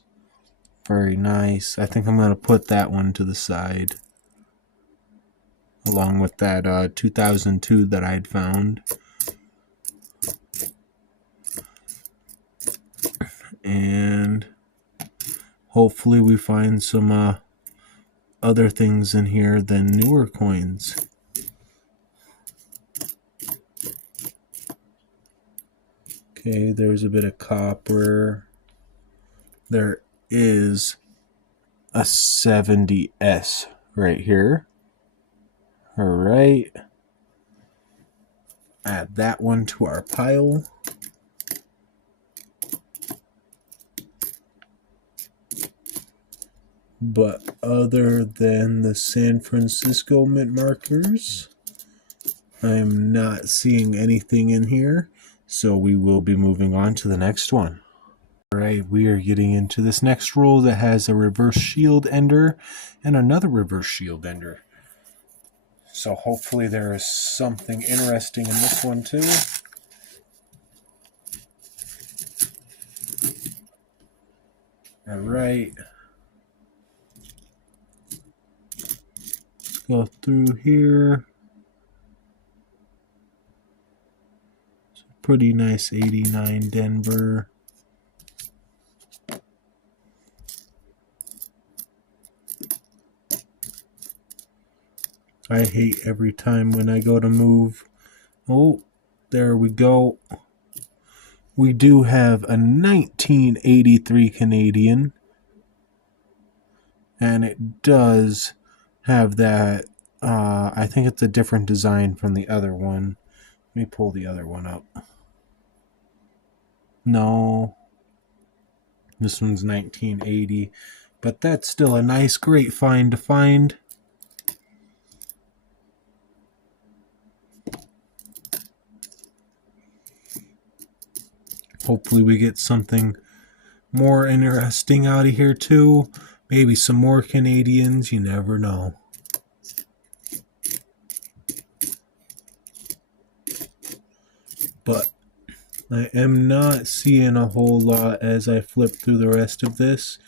Very nice. I think I'm going to put that one to the side, along with that 2002 that I'd found. And hopefully we find some other things in here than newer coins. Okay, there's a bit of copper. There is a 70S right here. All right. Add that one to our pile. But other than the San Francisco mint markers, I'm not seeing anything in here. So we will be moving on to the next one. Alright, we are getting into this next roll that has a reverse shield ender and another reverse shield ender. So hopefully there is something interesting in this one too. Alright. Let's go through here. Pretty nice 89 Denver. I hate every time when I go to move. Oh, there we go. We do have a 1983 Canadian. And it does have that, I think it's a different design from the other one. Let me pull the other one up. No, this one's 1980, but that's still a nice, great find to find. Hopefully we get something more interesting out of here too. Maybe some more Canadians, you never know. But I am not seeing a whole lot as I flip through the rest of this,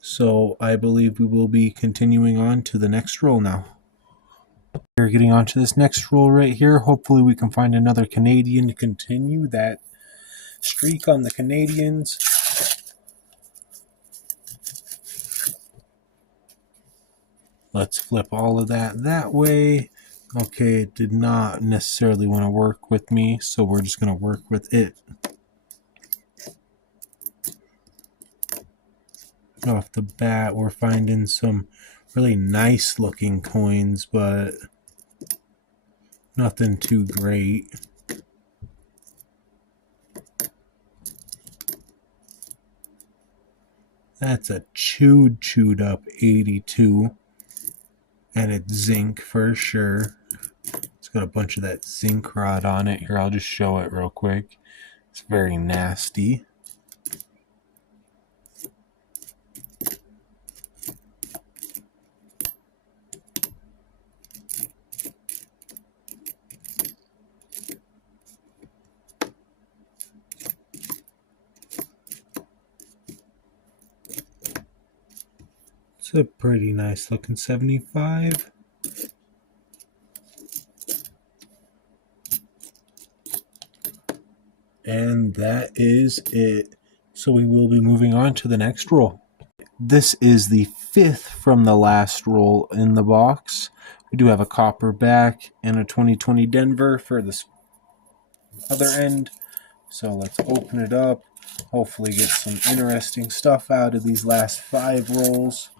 so I believe we will be continuing on to the next roll now. We're getting on to this next roll right here. Hopefully we can find another Canadian to continue that streak on the Canadians. Let's flip all of that way. Okay, it did not necessarily want to work with me, so we're just going to work with it. Off the bat, we're finding some really nice looking coins, but nothing too great. That's a chewed up 82, and it's zinc for sure. It's got a bunch of that zinc rod on it. Here, I'll just show it real quick. It's very nasty. It's a pretty nice looking 75. And that is it. So we will be moving on to the next roll. This is the 5th from the last roll in the box. We do have a copper back and a 2020 Denver for this other end. So let's open it up. Hopefully get some interesting stuff out of these last 5 rolls.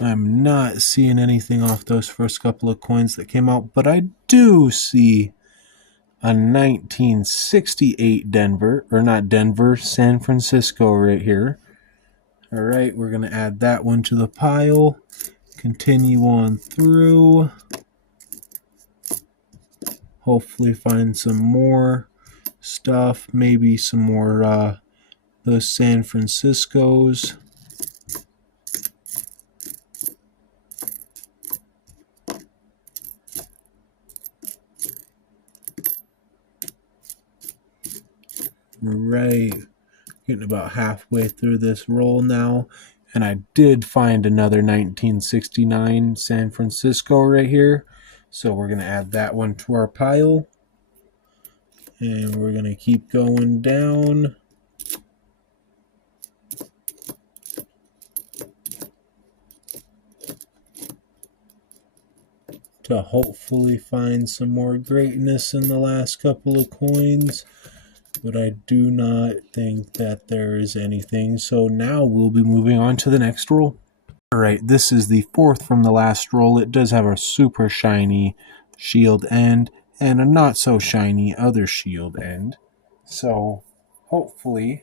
I'm not seeing anything off those first couple of coins that came out, but I do see a 1968 Denver, or not Denver, San Francisco right here. All right, we're going to add that one to the pile. Continue on through. hopefully find some more stuff, maybe some more those San Franciscos. Right, getting about halfway through this roll now, and I did find another 1969 San Francisco right here, so we're going to add that one to our pile, and we're going to keep going down. To hopefully find some more greatness in the last couple of coins, but I do not think that there is anything. So now we'll be moving on to the next roll. Alright, this is the fourth from the last roll. It does have a super shiny shield end and a not so shiny other shield end. So hopefully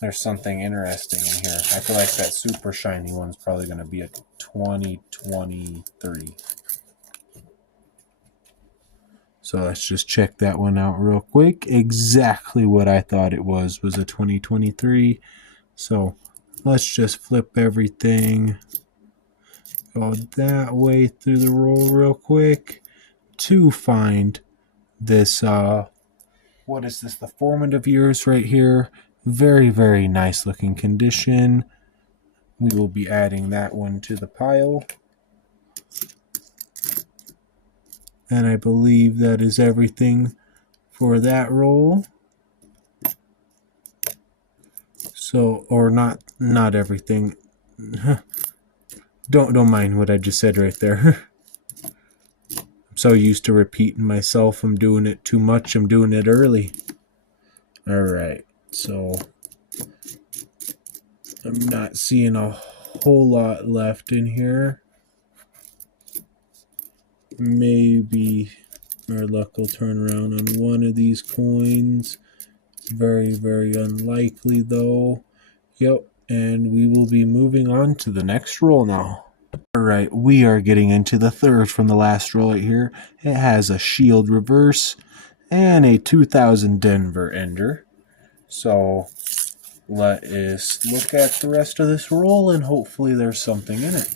there's something interesting in here. I feel like that super shiny one's probably going to be a 2023. So let's just check that one out real quick. Exactly what I thought it was a 2023. So let's just flip everything. Go that way through the roll real quick to find this, what is this? The formative years right here. Very, very nice looking condition. We will be adding that one to the pile. And I believe that is everything for that roll. So, or not everything. Don't mind what I just said right there. I'm so used to repeating myself. I'm doing it too much. I'm doing it early. Alright, so I'm not seeing a whole lot left in here. Maybe our luck will turn around on one of these coins. Very, very unlikely though. Yep, and we will be moving on to the next roll now. Alright, we are getting into the third from the last roll right here. It has a shield reverse and a 2000 Denver Ender. So let us look at the rest of this roll and hopefully there's something in it.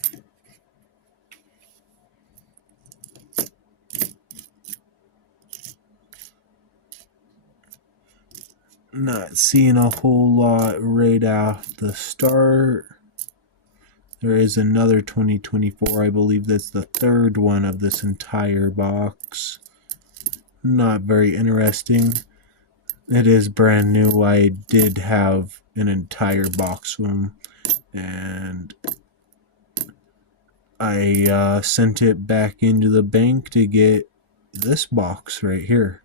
Not seeing a whole lot right off the start. There is another 2024. I believe that's the third one of this entire box. Not very interesting. It is brand new. I did have an entire box of them, and I sent it back into the bank to get this box right here.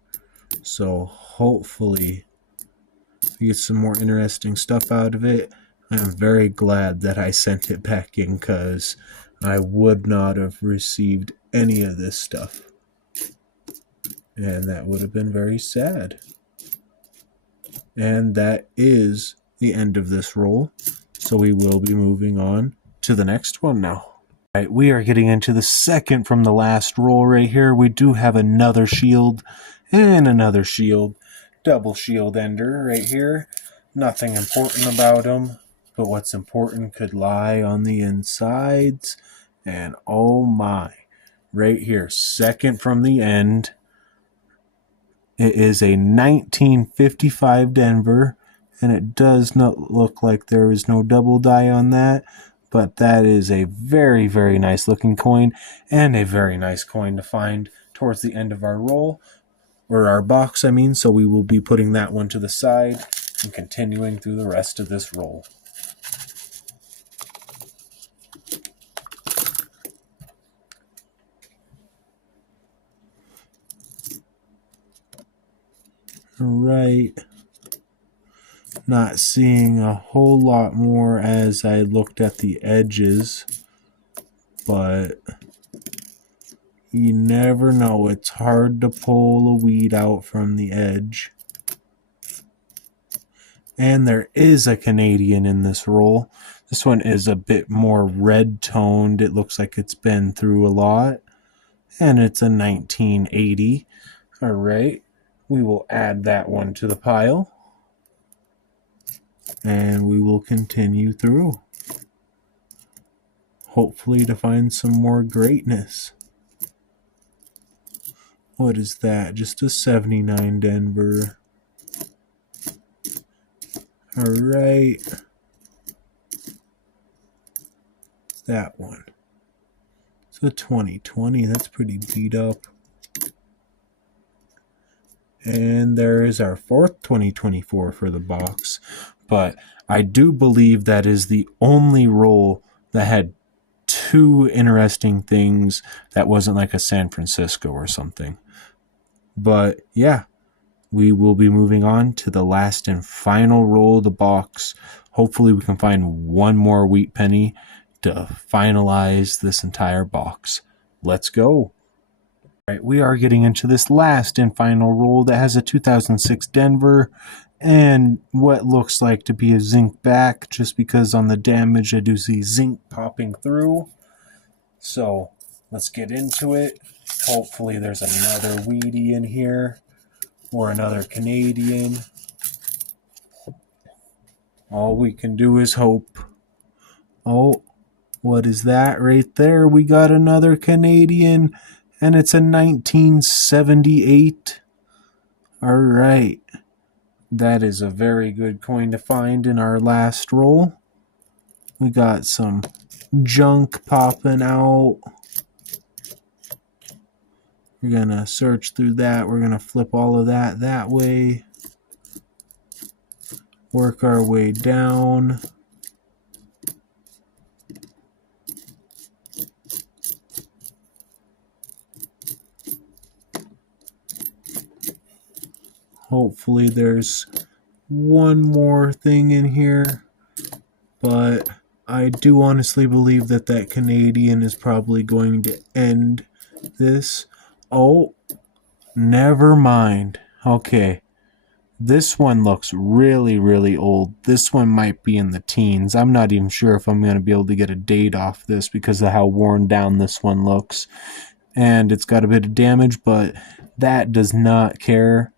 So hopefully we get some more interesting stuff out of it. I am very glad that I sent it back in because I would not have received any of this stuff. And that would have been very sad. And that is the end of this roll. So we will be moving on to the next one now. All right, we are getting into the second from the last roll right here. We do have another shield and another shield. Double shield ender right here. Nothing important about them, but what's important could lie on the insides. And oh my, right here, second from the end. It is a 1955 Denver, and it does not look like there is no double die on that, but that is a very, very nice looking coin, and a very nice coin to find towards the end of our roll. Or our box, I mean, so we will be putting that one to the side and continuing through the rest of this roll. Alright. Not seeing a whole lot more as I looked at the edges, but you never know. It's hard to pull a weed out from the edge. And there is a Canadian in this roll. This one is a bit more red toned. It looks like it's been through a lot. and it's a 1980. All right, we will add that one to the pile, and we will continue through, hopefully to find some more greatness. What is that? Just a 79 Denver. All right. That one. It's a 2020. That's pretty beat up. And there is our fourth 2024 for the box. But I do believe that is the only roll that had two interesting things that wasn't like a San Francisco or something. But yeah, we will be moving on to the last and final roll of the box. Hopefully we can find one more wheat penny to finalize this entire box. Let's go. All right, we are getting into this last and final roll that has a 2006 Denver and what looks like to be a zinc back, just because on the damage I do see zinc popping through. So let's get into it. Hopefully there's another Wheatie in here or another Canadian. All we can do is hope. Oh, what is that right there? We got another Canadian, and it's a 1978. All right. That is a very good coin to find in our last roll. We got some junk popping out. We're going to search through that. We're going to flip all of that way. Work our way down. Hopefully there's one more thing in here, but I do honestly believe that that Canadian is probably going to end this. Oh, never mind. Okay. This one looks really, really old. This one might be in the teens. I'm not even sure if I'm going to be able to get a date off this because of how worn down this one looks. And it's got a bit of damage, but that does not care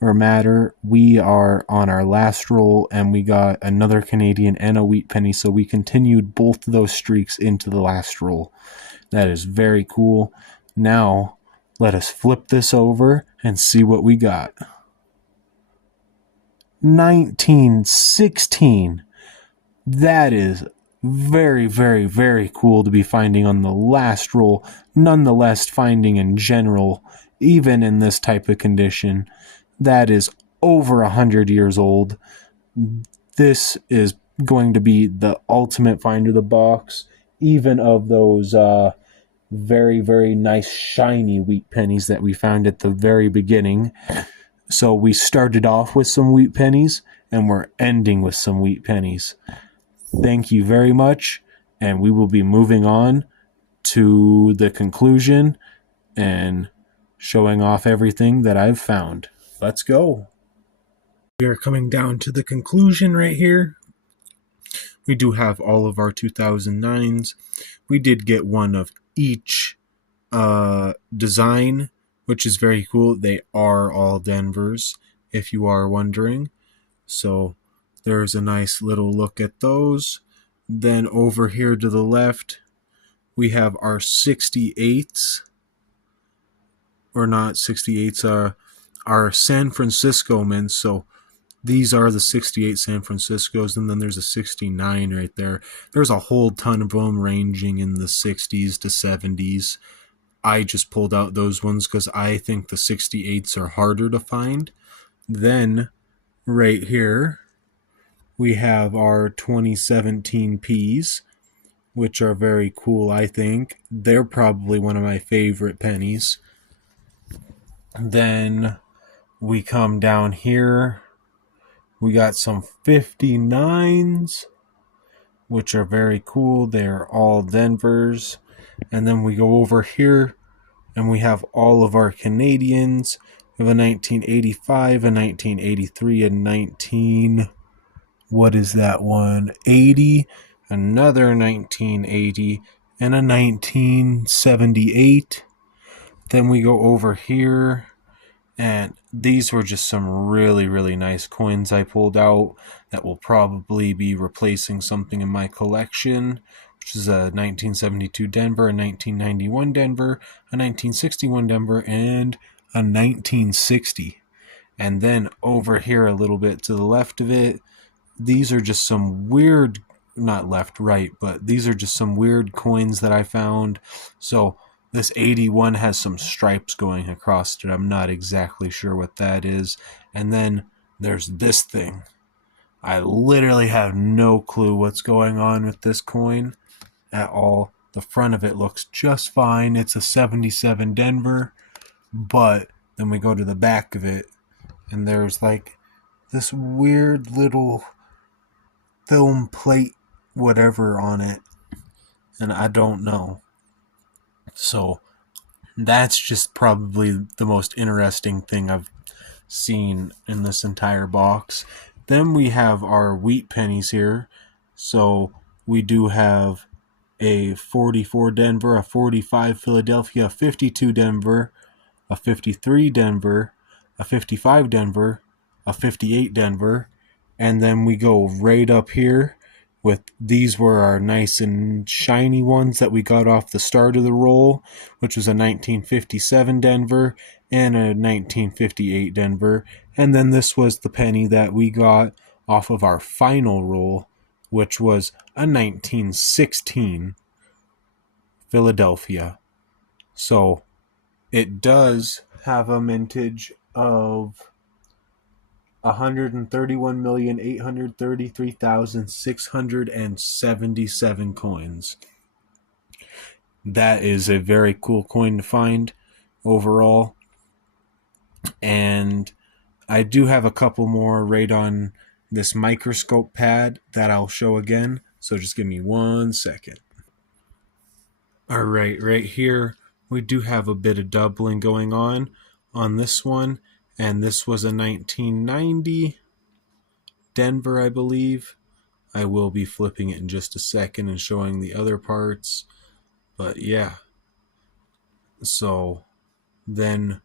or matter. We are on our last roll, and we got another Canadian and a wheat penny, so we continued both of those streaks into the last roll. That is very cool. Now, let us flip this over and see what we got. 1916. That is very, very, very cool to be finding on the last roll. Nonetheless, finding in general, even in this type of condition, that is over 100 years old. This is going to be the ultimate find of the box, even of those very, very nice shiny wheat pennies that we found at the very beginning. So we started off with some wheat pennies, and we're ending with some wheat pennies. Thank you very much, and we will be moving on to the conclusion and showing off everything that I've found. Let's go. We are coming down to the conclusion right here. We do have all of our 2009s. We did get one of each design, which is very cool. They are all Denvers, if you are wondering. So there's a nice little look at those. Then over here to the left, we have our 68s. Or not 68s, our San Francisco men. So these are the 68 San Franciscos, and then there's a 69 right there. There's a whole ton of them ranging in the 60s to 70s. I just pulled out those ones because I think the 68s are harder to find. Then right here we have our 2017 Ps, which are very cool, I think. They're probably one of my favorite pennies. Then we come down here. We got some 59s, which are very cool. They're all Denvers. And then we go over here, and we have all of our Canadians. We have a 1985, a 1983, a 19... What is that one? 80, another 1980, and a 1978. Then we go over here, and these were just some really nice coins I pulled out that will probably be replacing something in my collection, which is a 1972 Denver, a 1991 Denver, a 1961 Denver, and a 1960. And then over here a little bit to the left of it, these are just some weird, not left, right, but these are just some weird coins that I found. So this 81 has some stripes going across it. I'm not exactly sure what that is. And then there's this thing. I literally have no clue what's going on with this coin at all. The front of it looks just fine. It's a 77 Denver, but then we go to the back of it, and there's like this weird little film plate whatever on it, and I don't know. So that's just probably the most interesting thing I've seen in this entire box. Then we have our wheat pennies here. So we do have a 44 Denver, a 45 Philadelphia, a 52 Denver, a 53 Denver, a 55 Denver, a 58 Denver, and then we go right up here with these were our nice and shiny ones that we got off the start of the roll, which was a 1957 Denver and a 1958 Denver. And then this was the penny that we got off of our final roll, which was a 1916 Philadelphia. So it does have a mintage of 131,833,677 coins. That is a very cool coin to find overall. And I do have a couple more right on this microscope pad that I'll show again. So just give me 1 second. All right, right here, we do have a bit of doubling going on this one. And this was a 1990 Denver, I believe. I will be flipping it in just a second and showing the other parts. But yeah. So then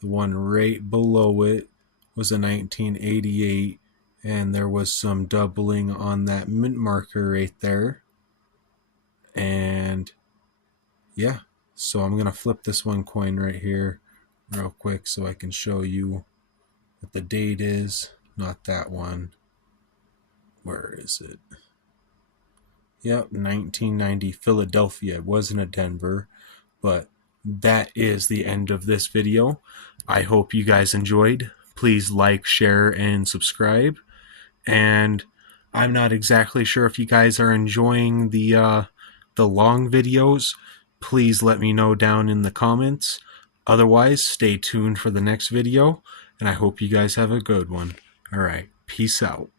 the one right below it was a 1988. And there was some doubling on that mint marker right there. And yeah. So I'm going to flip this one coin right here real quick so I can show you what the date is. Not that one. Where is it? Yep, 1990 Philadelphia. It wasn't a Denver, but that is the end of this video. I hope you guys enjoyed. Please like, share, and subscribe. And I'm not exactly sure if you guys are enjoying the long videos. Please let me know down in the comments. Otherwise, stay tuned for the next video, and I hope you guys have a good one. All right, peace out.